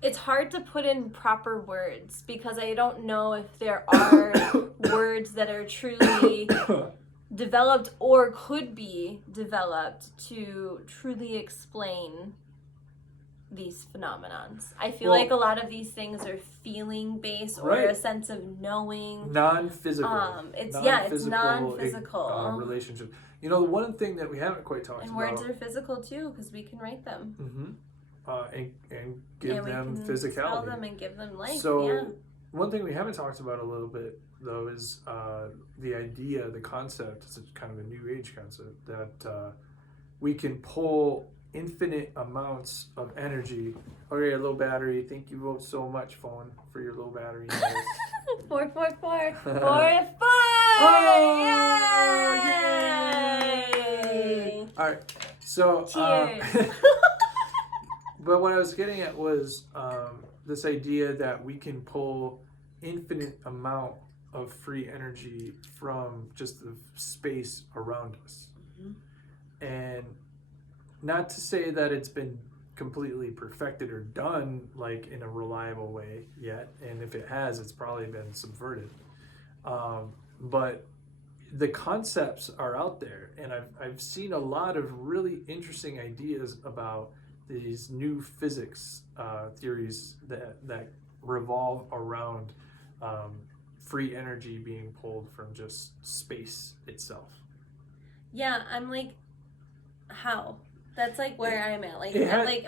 it's hard to put in proper words because I don't know if there are words that are truly developed or could be developed to truly explain these phenomenons. I feel like a lot of these things are feeling based or a sense of knowing. Non-physical. It's non-physical. Relationship. You know, the one thing that we haven't quite talked about. And words are physical too, because we can write them. And give them physicality. Spell them and give them life. So one thing we haven't talked about a little bit though is the idea, the concept. It's kind of a new age concept that we can pull infinite amounts of energy. Okay, a low battery. Thank you both so much, phone, for your low battery. 444. 4 4. Oh, Yay! All right. So, Cheers. but what I was getting at was this idea that we can pull infinite amount of free energy from just the space around us. Mm-hmm. And not to say that it's been completely perfected or done like in a reliable way yet, and if it has, it's probably been subverted. But the concepts are out there, and I've seen a lot of really interesting ideas about these new physics theories that revolve around free energy being pulled from just space itself. Yeah, I'm like, how? That's like where I'm at. Like, It how? it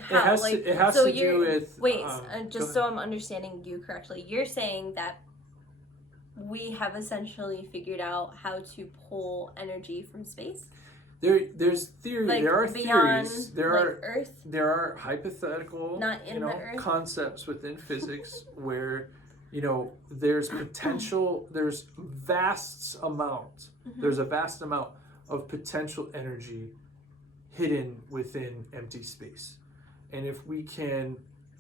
has so to you're do with wait. go Just so I'm understanding you correctly, you're saying that we have essentially figured out how to pull energy from space. There's theory. Like there are beyond, theories. There like are Earth. there are hypothetical, Not in the Earth. concepts within physics where, there's potential. There's vast amount. Mm-hmm. There's a vast amount of potential energy hidden within empty space, and if we can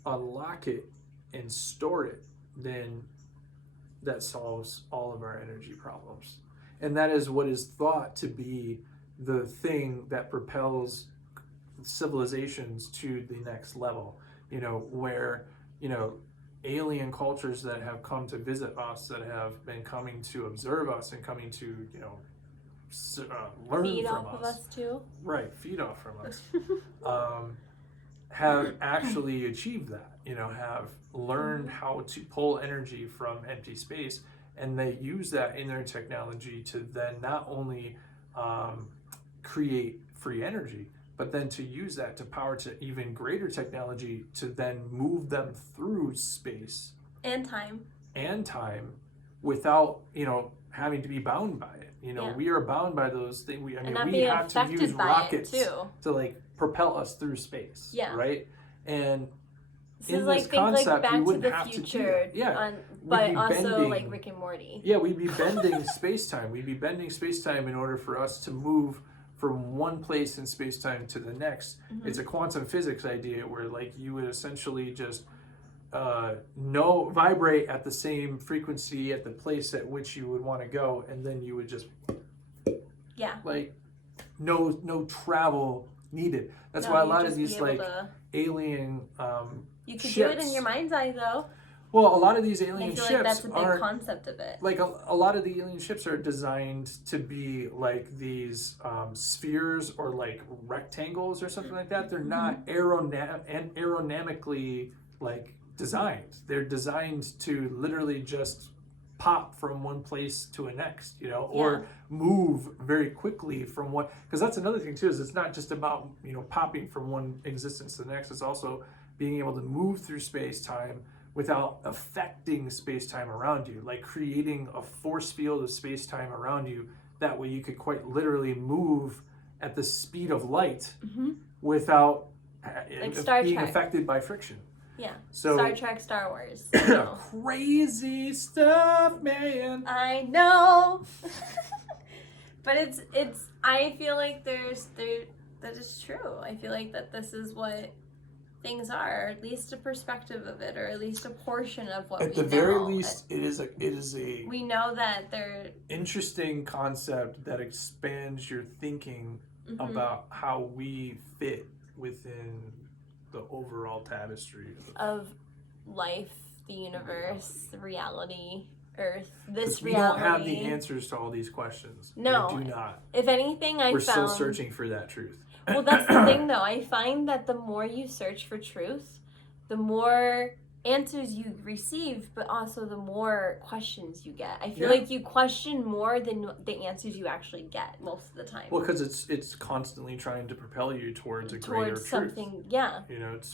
unlock it and store it, then that solves all of our energy problems. And that is what is thought to be the thing that propels civilizations to the next level, where, alien cultures that have come to visit us, that have been coming to observe us and coming to, learn Feed from off of us too. Right, feed off from us, have actually achieved that, have learned how to pull energy from empty space, and they use that in their technology to then not only create free energy, but then to use that to power to even greater technology to then move them through space and time without, having to be bound by it. Yeah. We are bound by those things. We not we have to use rockets too. to like propel us through space. Yeah. Right. And this in is this like concept, think like Back we to wouldn't the have to do Future, that. Yeah. but be also bending, like Rick and Morty. Yeah, we'd be bending space-time. We'd be bending space-time in order for us to move from one place in space-time to the next. Mm-hmm. It's a quantum physics idea where like you would essentially just vibrate at the same frequency at the place at which you would want to go, and then you would just like no travel needed. That's why a lot of these like alien you could ships, do it in your mind's eye though. Well, a lot of these alien ships like that's a big concept of it. Like a lot of the alien ships are designed to be like these spheres or like rectangles or something like that. They're not aerodynamically like designed. They're designed to literally just pop from one place to a next, or move very quickly from one. Because that's another thing too, is it's not just about popping from one existence to the next. It's also being able to move through space-time without affecting space-time around you, like creating a force field of space-time around you. That way you could quite literally move at the speed of light without being affected by friction. Yeah. So Star Trek, Star Wars. Crazy stuff, man. I know. But it's I feel like that is true. I feel like that this is what things are, or at least a perspective of it, or at least a portion of what we know. At the very least, it is a we know that they're interesting concept that expands your thinking about how we fit within the overall tapestry of life, the universe, the reality, Earth, this we reality. We don't have the answers to all these questions. No, we do not. If anything, we're still searching for that truth. Well, that's the thing, though. I find that the more you search for truth, the more answers you receive, but also the more questions you get. I feel like you question more than the answers you actually get most of the time. Well, because it's constantly trying to propel you towards a greater truth. Something,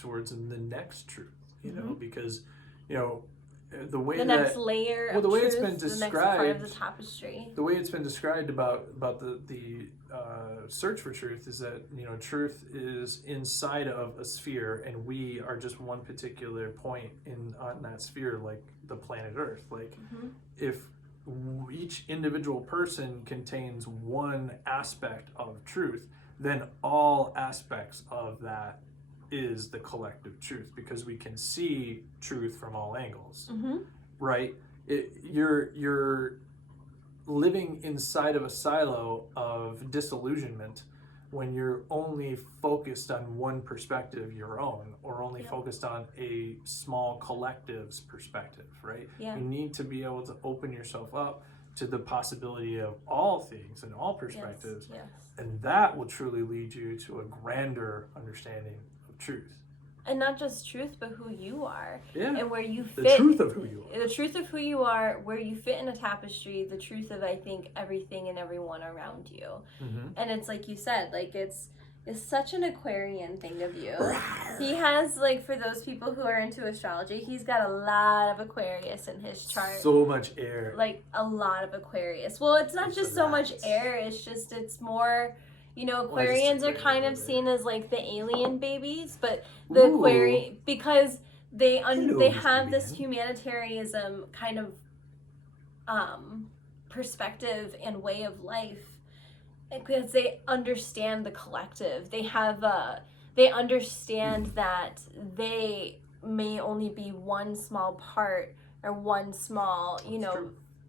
towards the next truth. Because the way next layer of the way truth, it's been described, the next part of the tapestry. The way it's been described about the search for truth is that truth is inside of a sphere, and we are just one particular point on that sphere, like the planet Earth. Like if each individual person contains one aspect of truth, then all aspects of that is the collective truth, because we can see truth from all angles, right? You're living inside of a silo of disillusionment when you're only focused on one perspective, your own, or only focused on a small collective's perspective, right? Yeah. You need to be able to open yourself up to the possibility of all things and all perspectives, Yes. and that will truly lead you to a grander understanding of truth. And not just truth, but who you are. Yeah. And where you fit. The truth of who you are. The truth of who you are, where you fit in a tapestry, the truth of, I think, everything and everyone around you. And it's like you said, like it's such an Aquarian thing of you. He has, like, for those people who are into astrology, he's got a lot of Aquarius in his chart. So much air. Like, a lot of Aquarius. Well, it's not just so much air, it's more... You know, Aquarians are kind of seen as like the alien babies, but the Aquarian, because they have this humanitarianism kind of perspective and way of life, because they understand the collective. They understand that they may only be one small part or one small,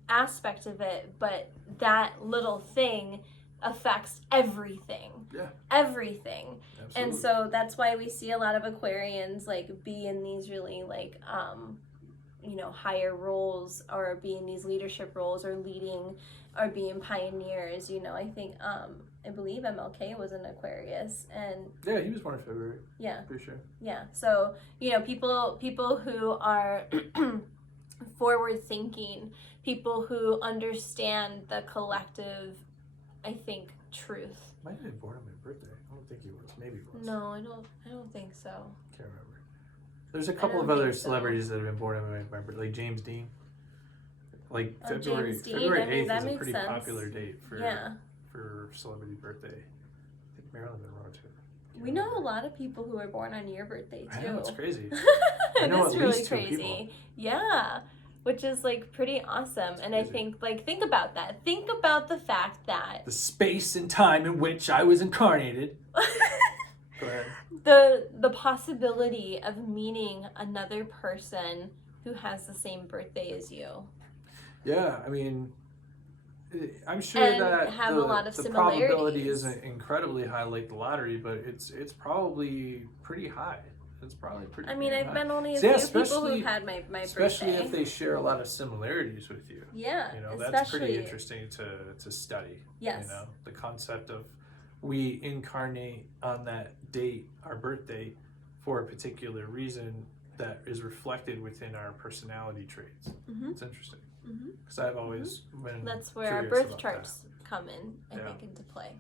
aspect of it, but that little thing affects everything. Everything. Absolutely. And so that's why we see a lot of Aquarians like be in these really like higher roles, or be in these leadership roles, or leading, or being pioneers. I think I believe MLK was an Aquarius, and yeah, he was born in February. Yeah, for sure. Yeah, so people who are forward thinking, people who understand the collective, I think, truth. Might have been born on my birthday. I don't think he was. Maybe he was. No, I don't think so. Can't remember. There's a couple of other celebrities that have been born on my birthday, like James Dean. Like February 8th is a pretty popular date for celebrity birthday. I think Marilyn Monroe too. We know a lot of people who are born on your birthday too. I know, it's crazy. I know, it's really crazy. People. Yeah. Which is like pretty awesome. And I think, like, think about that. Think about the fact that the space and time in which I was incarnated. Go ahead. The possibility of meeting another person who has the same birthday as you. Yeah, I mean, I'm sure and that have the, a lot of the similarities. probability isn't incredibly high like the lottery, but it's probably pretty high. It's probably pretty. I mean, I've met only a few people who've had my especially birthday. if they share a lot of similarities with you. Yeah, that's pretty interesting to study. Yes. The concept of we incarnate on that date, our birthday, for a particular reason that is reflected within our personality traits. It's interesting because I've always been. That's where our birth charts come in, I think, into play.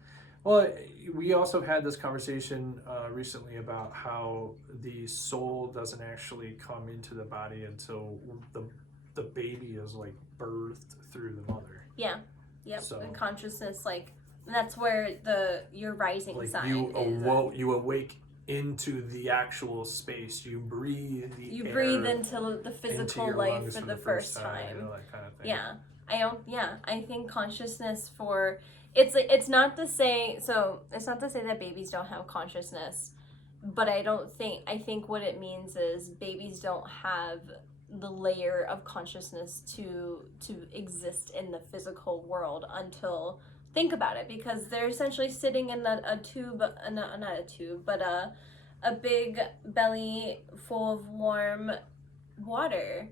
Well, we also had this conversation recently about how the soul doesn't actually come into the body until the baby is like birthed through the mother. Yeah. Yep. So, the consciousness, like, that's where your rising like sign you awake into the actual space. You breathe the you air breathe into the physical into life for the first time. That kind of thing. Yeah. I think consciousness for it's not to say that babies don't have consciousness, but I think what it means is babies don't have the layer of consciousness to exist in the physical world until, think about it, because they're essentially sitting in a tube, not a tube, but a big belly full of warm water,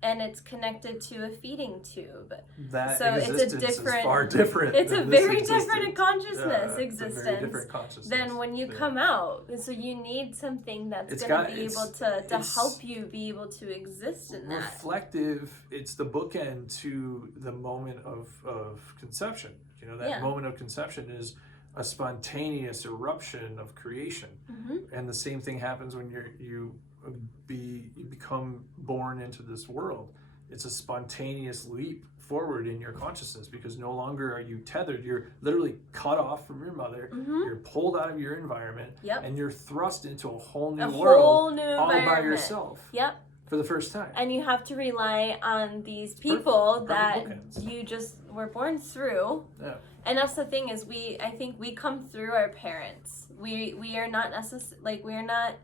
and it's connected to a feeding tube. That so existence is far different. It's a very different existence. consciousness existence. existence It's a very different consciousness than when you come out. So you need something that's going to be able to help you be able to exist in that. Reflective. It's the bookend to the moment of conception. That moment of conception is a spontaneous eruption of creation, and the same thing happens when you become born into this world. It's a spontaneous leap forward in your consciousness, because no longer are you tethered. You're literally cut off from your mother. You're pulled out of your environment, and you're thrust into a whole new world, all by yourself. Yep. for the first time. And you have to rely on these people Perfect that bookends. you just were born through. Yeah. And that's the thing is I think we come through our parents. We are not necessarily, like, we're not,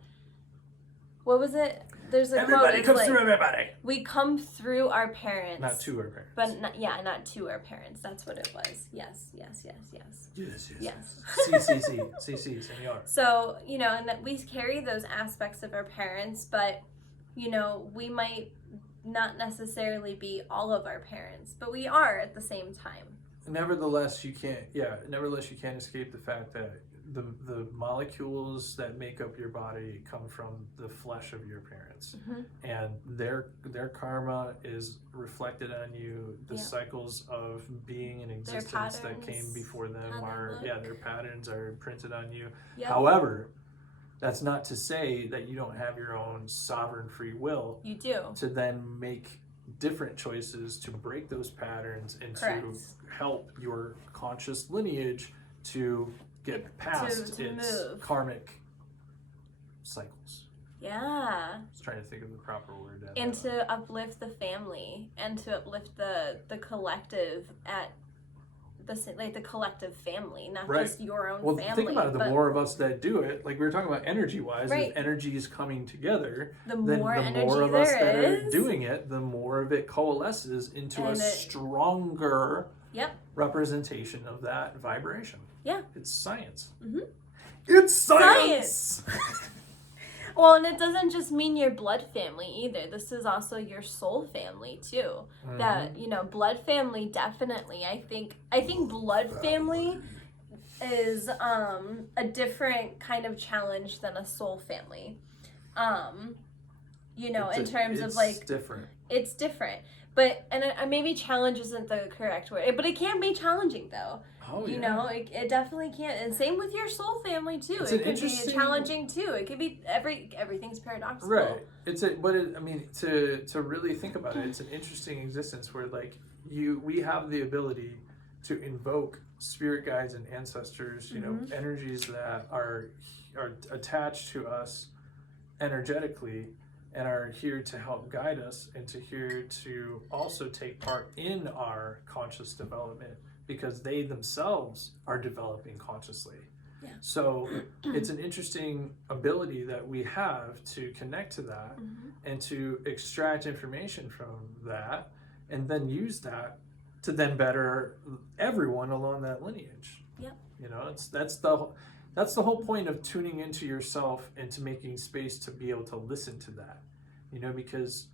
what was it? There's a Everybody quote, comes like, through everybody. we come through our parents. Not to our parents. But not to our parents. That's what it was. Yes. See, senor. So, and that we carry those aspects of our parents, but, we might not necessarily be all of our parents, but we are at the same time. Nevertheless, you can't escape the fact that the molecules that make up your body come from the flesh of your parents, and their karma is reflected on you. The cycles of being in existence that came before them their patterns are printed on you. Yep. However, that's not to say that you don't have your own sovereign free will. You do. To then make different choices to break those patterns and to help your conscious lineage to get past its karmic cycles. Yeah. I was trying to think of the proper word. And to uplift the family and to uplift the collective at the collective family, not just your own family. Well, think about it. The more of us that do it, like we were talking about energy-wise, if energy is coming together, the more of us that are doing it, the more of it coalesces into a stronger representation of that vibration. Yeah. It's science. Mm-hmm. It's science! Well, and it doesn't just mean your blood family either. This is also your soul family too. Mm-hmm. That, blood family definitely. I think blood family is a different kind of challenge than a soul family. In terms of like different. It's different. But maybe challenge isn't the correct word, but it can be challenging though. Oh, It definitely can, and same with your soul family too. It could be challenging too. It could be everything's paradoxical. Right. To really think about it, it's an interesting existence where like we have the ability to invoke spirit guides and ancestors, energies that are attached to us energetically and are here to help guide us and here to also take part in our conscious development, because they themselves are developing consciously. Yeah. So it's an interesting ability that we have to connect to that and to extract information from that and then use that to then better everyone along that lineage. Yep. That's the whole point of tuning into yourself and to making space to be able to listen to that. Because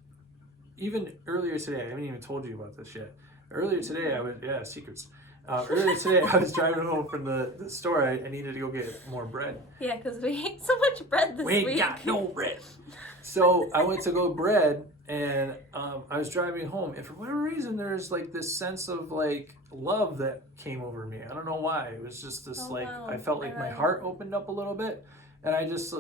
even earlier today, I haven't even told you about this yet. Earlier today, secrets. Earlier today, I was driving home from the store. I needed to go get more bread. Yeah, because we ate so much bread this week. We got no bread. So I went to go bread, and I was driving home, and for whatever reason, there's like this sense of like love that came over me. I don't know why. It was just this I felt like my heart opened up a little bit, and I just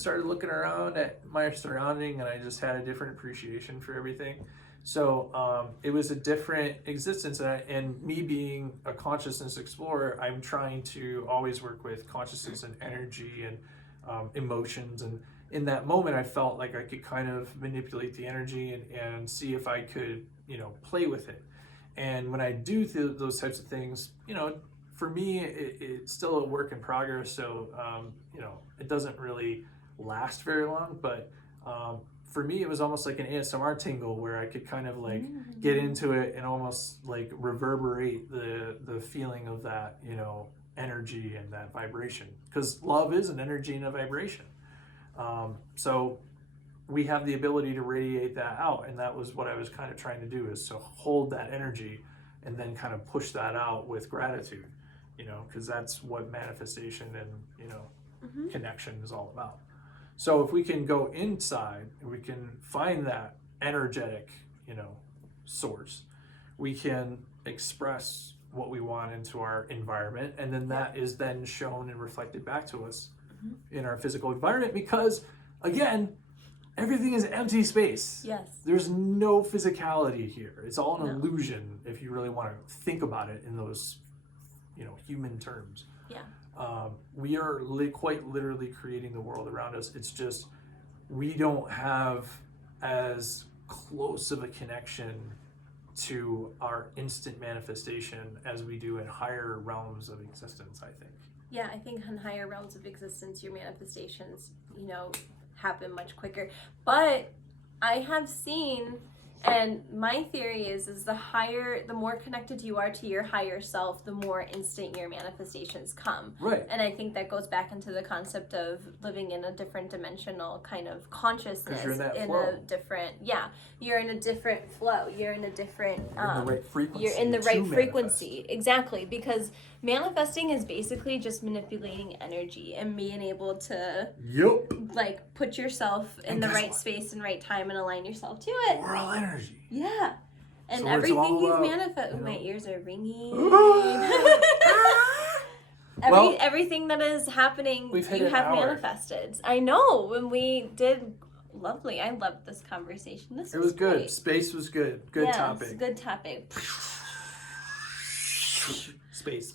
started looking around at my surrounding, and I just had a different appreciation for everything. So it was a different existence, and me being a consciousness explorer, I'm trying to always work with consciousness and energy and emotions. And in that moment, I felt like I could kind of manipulate the energy and see if I could, play with it. And when I do those types of things, for me, it's still a work in progress. So, it doesn't really last very long, but for me, it was almost like an ASMR tingle where I could kind of like get into it and almost like reverberate the feeling of that, energy and that vibration, because love is an energy and a vibration. So we have the ability to radiate that out. And that was what I was kind of trying to do, is to hold that energy and then kind of push that out with gratitude, because that's what manifestation and, connection is all about. So if we can go inside and we can find that energetic, source, we can express what we want into our environment, and then that is then shown and reflected back to us in our physical environment, because again, everything is empty space. Yes. There's no physicality here. It's all an illusion if you really want to think about it in those, human terms. Yeah. We are quite literally creating the world around us. It's just we don't have as close of a connection to our instant manifestation as we do in higher realms of existence, I think. Yeah, I think in higher realms of existence, your manifestations, happen much quicker. But I have seen, and my theory is the more connected you are to your higher self, the more instant your manifestations come. Right. And I think that goes back into the concept of living in a different dimensional kind of consciousness. You're in that in flow. You're in a different flow. You're in a different You're in the right frequency. You're in the right to frequency. manifest. Exactly, because manifesting is basically just manipulating energy and being able to like put yourself in the right space and right time and align yourself to it. We're all energy. Yeah. And So everything you've about, manifested. My ears are ringing. Everything that is happening, you have manifested. I know. When we did lovely. I loved this conversation. It was good. Great. Space was good. Good topic. Good topic. Space.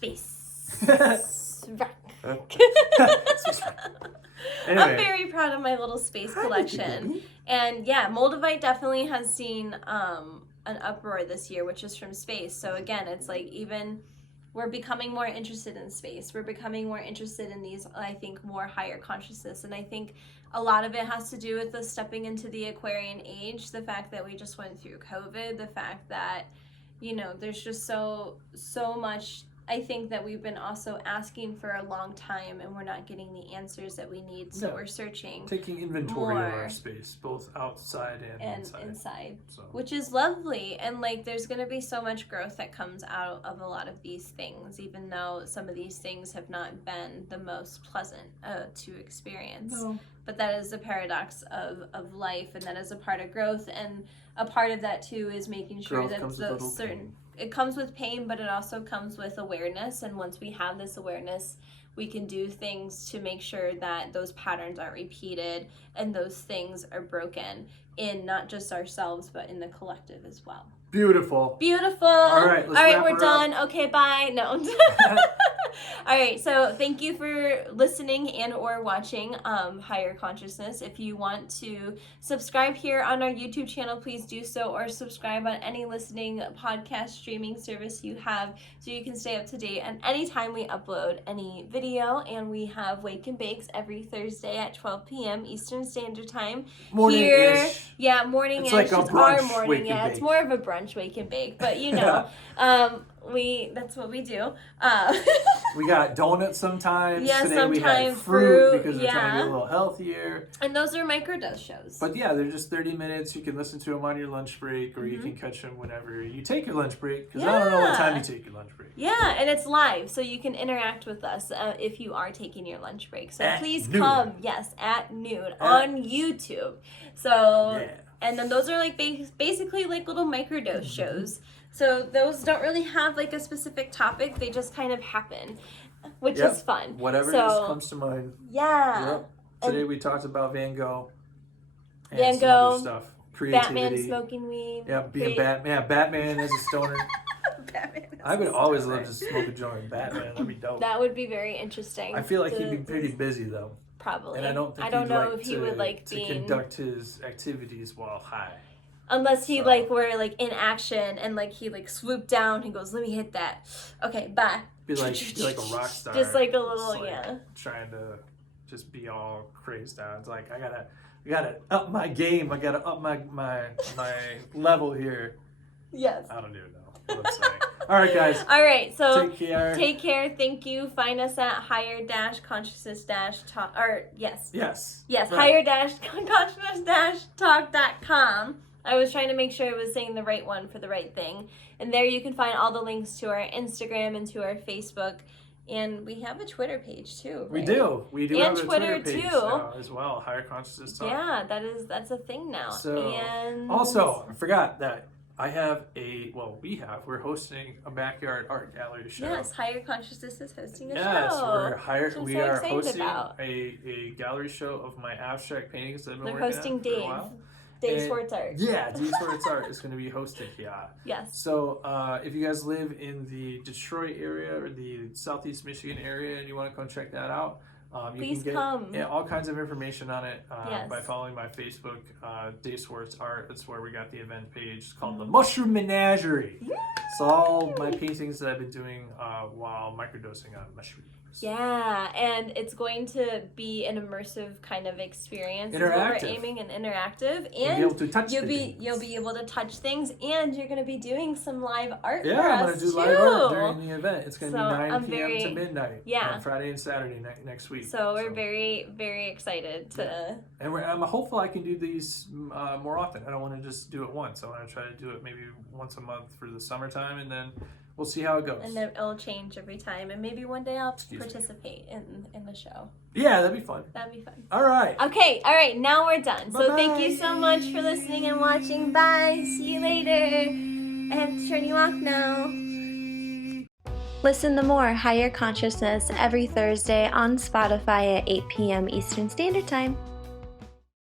Anyway. I'm very proud of my little space collection. And yeah, Moldavite definitely has seen an uproar this year, which is from space. So again, it's like even we're becoming more interested in space. We're becoming more interested in these, I think, more higher consciousness. And I think a lot of it has to do with the stepping into the Aquarian age, the fact that we just went through COVID, the fact that, there's just so much. I think that we've been also asking for a long time and we're not getting the answers that we need. So we're searching. Taking inventory of our space, both outside and inside. So. Which is lovely. And there's going to be so much growth that comes out of a lot of these things, even though some of these things have not been the most pleasant to experience. No. But that is the paradox of life, and that is a part of growth. And a part of that too is making sure that it comes with pain, but it also comes with awareness. And once we have this awareness, we can do things to make sure that those patterns are repeated and those things are broken in not just ourselves, but in the collective as well. Beautiful. All right, we're done. Okay, bye. No. All right, so thank you for listening and or watching Higher Consciousness. If you want to subscribe here on our YouTube channel, please do so, or subscribe on any listening podcast streaming service you have so you can stay up to date on any time we upload any video. And we have Wake and Bakes every Thursday at 12 p.m. Eastern Standard Time. Morning-ish. Here, yeah, morning-ish. It's like a brunch wake and bake. It's more of a brunch wake and bake, but that's what we do. We got donuts sometimes. Yeah, Today sometimes we had fruit because we're yeah. trying to get a little healthier. And those are microdose shows. But yeah, they're just 30 minutes. You can listen to them on your lunch break, or you can catch them whenever you take your lunch break, because I don't know what time you take your lunch break. Yeah, and it's live, so you can interact with us if you are taking your lunch break. So please come, at noon on YouTube. So, and then those are like basically like little microdose shows. So those don't really have like a specific topic. They just kind of happen, which is fun. Whatever just comes to mind. Yeah. Yep. Today we talked about Van Gogh. And Van some Gogh. other stuff. Creativity. Batman smoking weed. Yeah, being Batman. Yeah, Batman as a stoner. I would always love to smoke a joint with Batman. That'd be dope. That would be very interesting. I feel like he'd be pretty busy though. Probably. And I don't know if he would like to conduct his activities while high. Unless he were like in action and like he like swooped down, he goes, "Let me hit that." Okay, bye. Be like a rock star. Just like a little trying to just be all crazed out. It's like I gotta up my game. I gotta up my level here. Yes. I don't even know what I'm saying. All right, guys. All right, so take care. Thank you. Find us at higher-consciousness-talk, or yes, right. higher-consciousness-talk.com. I was trying to make sure I was saying the right one for the right thing. And there you can find all the links to our Instagram and to our Facebook. And we have a Twitter page too. Right? We do and have a Twitter page too. As well. Higher Consciousness Talk. Yeah, that's a thing now. So, and also, I forgot that we're hosting a backyard art gallery show. Yes, Higher Consciousness is hosting a show. Yes, we are hosting about. a gallery show of my abstract paintings that I've been They're working hosting on for a while. Dave Swartz Art. Yeah, Dave Swartz Art is going to be hosted, Yes. So if you guys live in the Detroit area or the Southeast Michigan area and you want to come check that out, You Please can get come. all kinds of information on it Yes. by following my Facebook, Day Swartz Art. That's where we got the event page. It's called the Mushroom Menagerie. It's all my paintings that I've been doing while microdosing on mushrooms. Yeah, and it's going to be an immersive kind of experience. Is what Interactive. we're aiming, and interactive, You'll and be able to touch you'll things. be able to touch things, and you're going to be doing some live art Yeah, for I'm us going to do too. live art during the event. It's going to So be 9 I'm p.m. very- to midnight yeah. on Friday and Saturday next week. So we're very, very excited to. And I'm hopeful I can do these more often. I don't want to just do it once. I want to try to do it maybe once a month for the summertime, and then we'll see how it goes. And then it'll change every time, and maybe one day I'll Excuse me. participate in the show. Yeah, that'd be fun. That'd be fun. All right. Okay, all right, now we're done. So Bye-bye. thank you so much for listening and watching. Bye. See you later. I have to turn you off now. Listen to more Higher Consciousness every Thursday on Spotify at 8 p.m. Eastern Standard Time.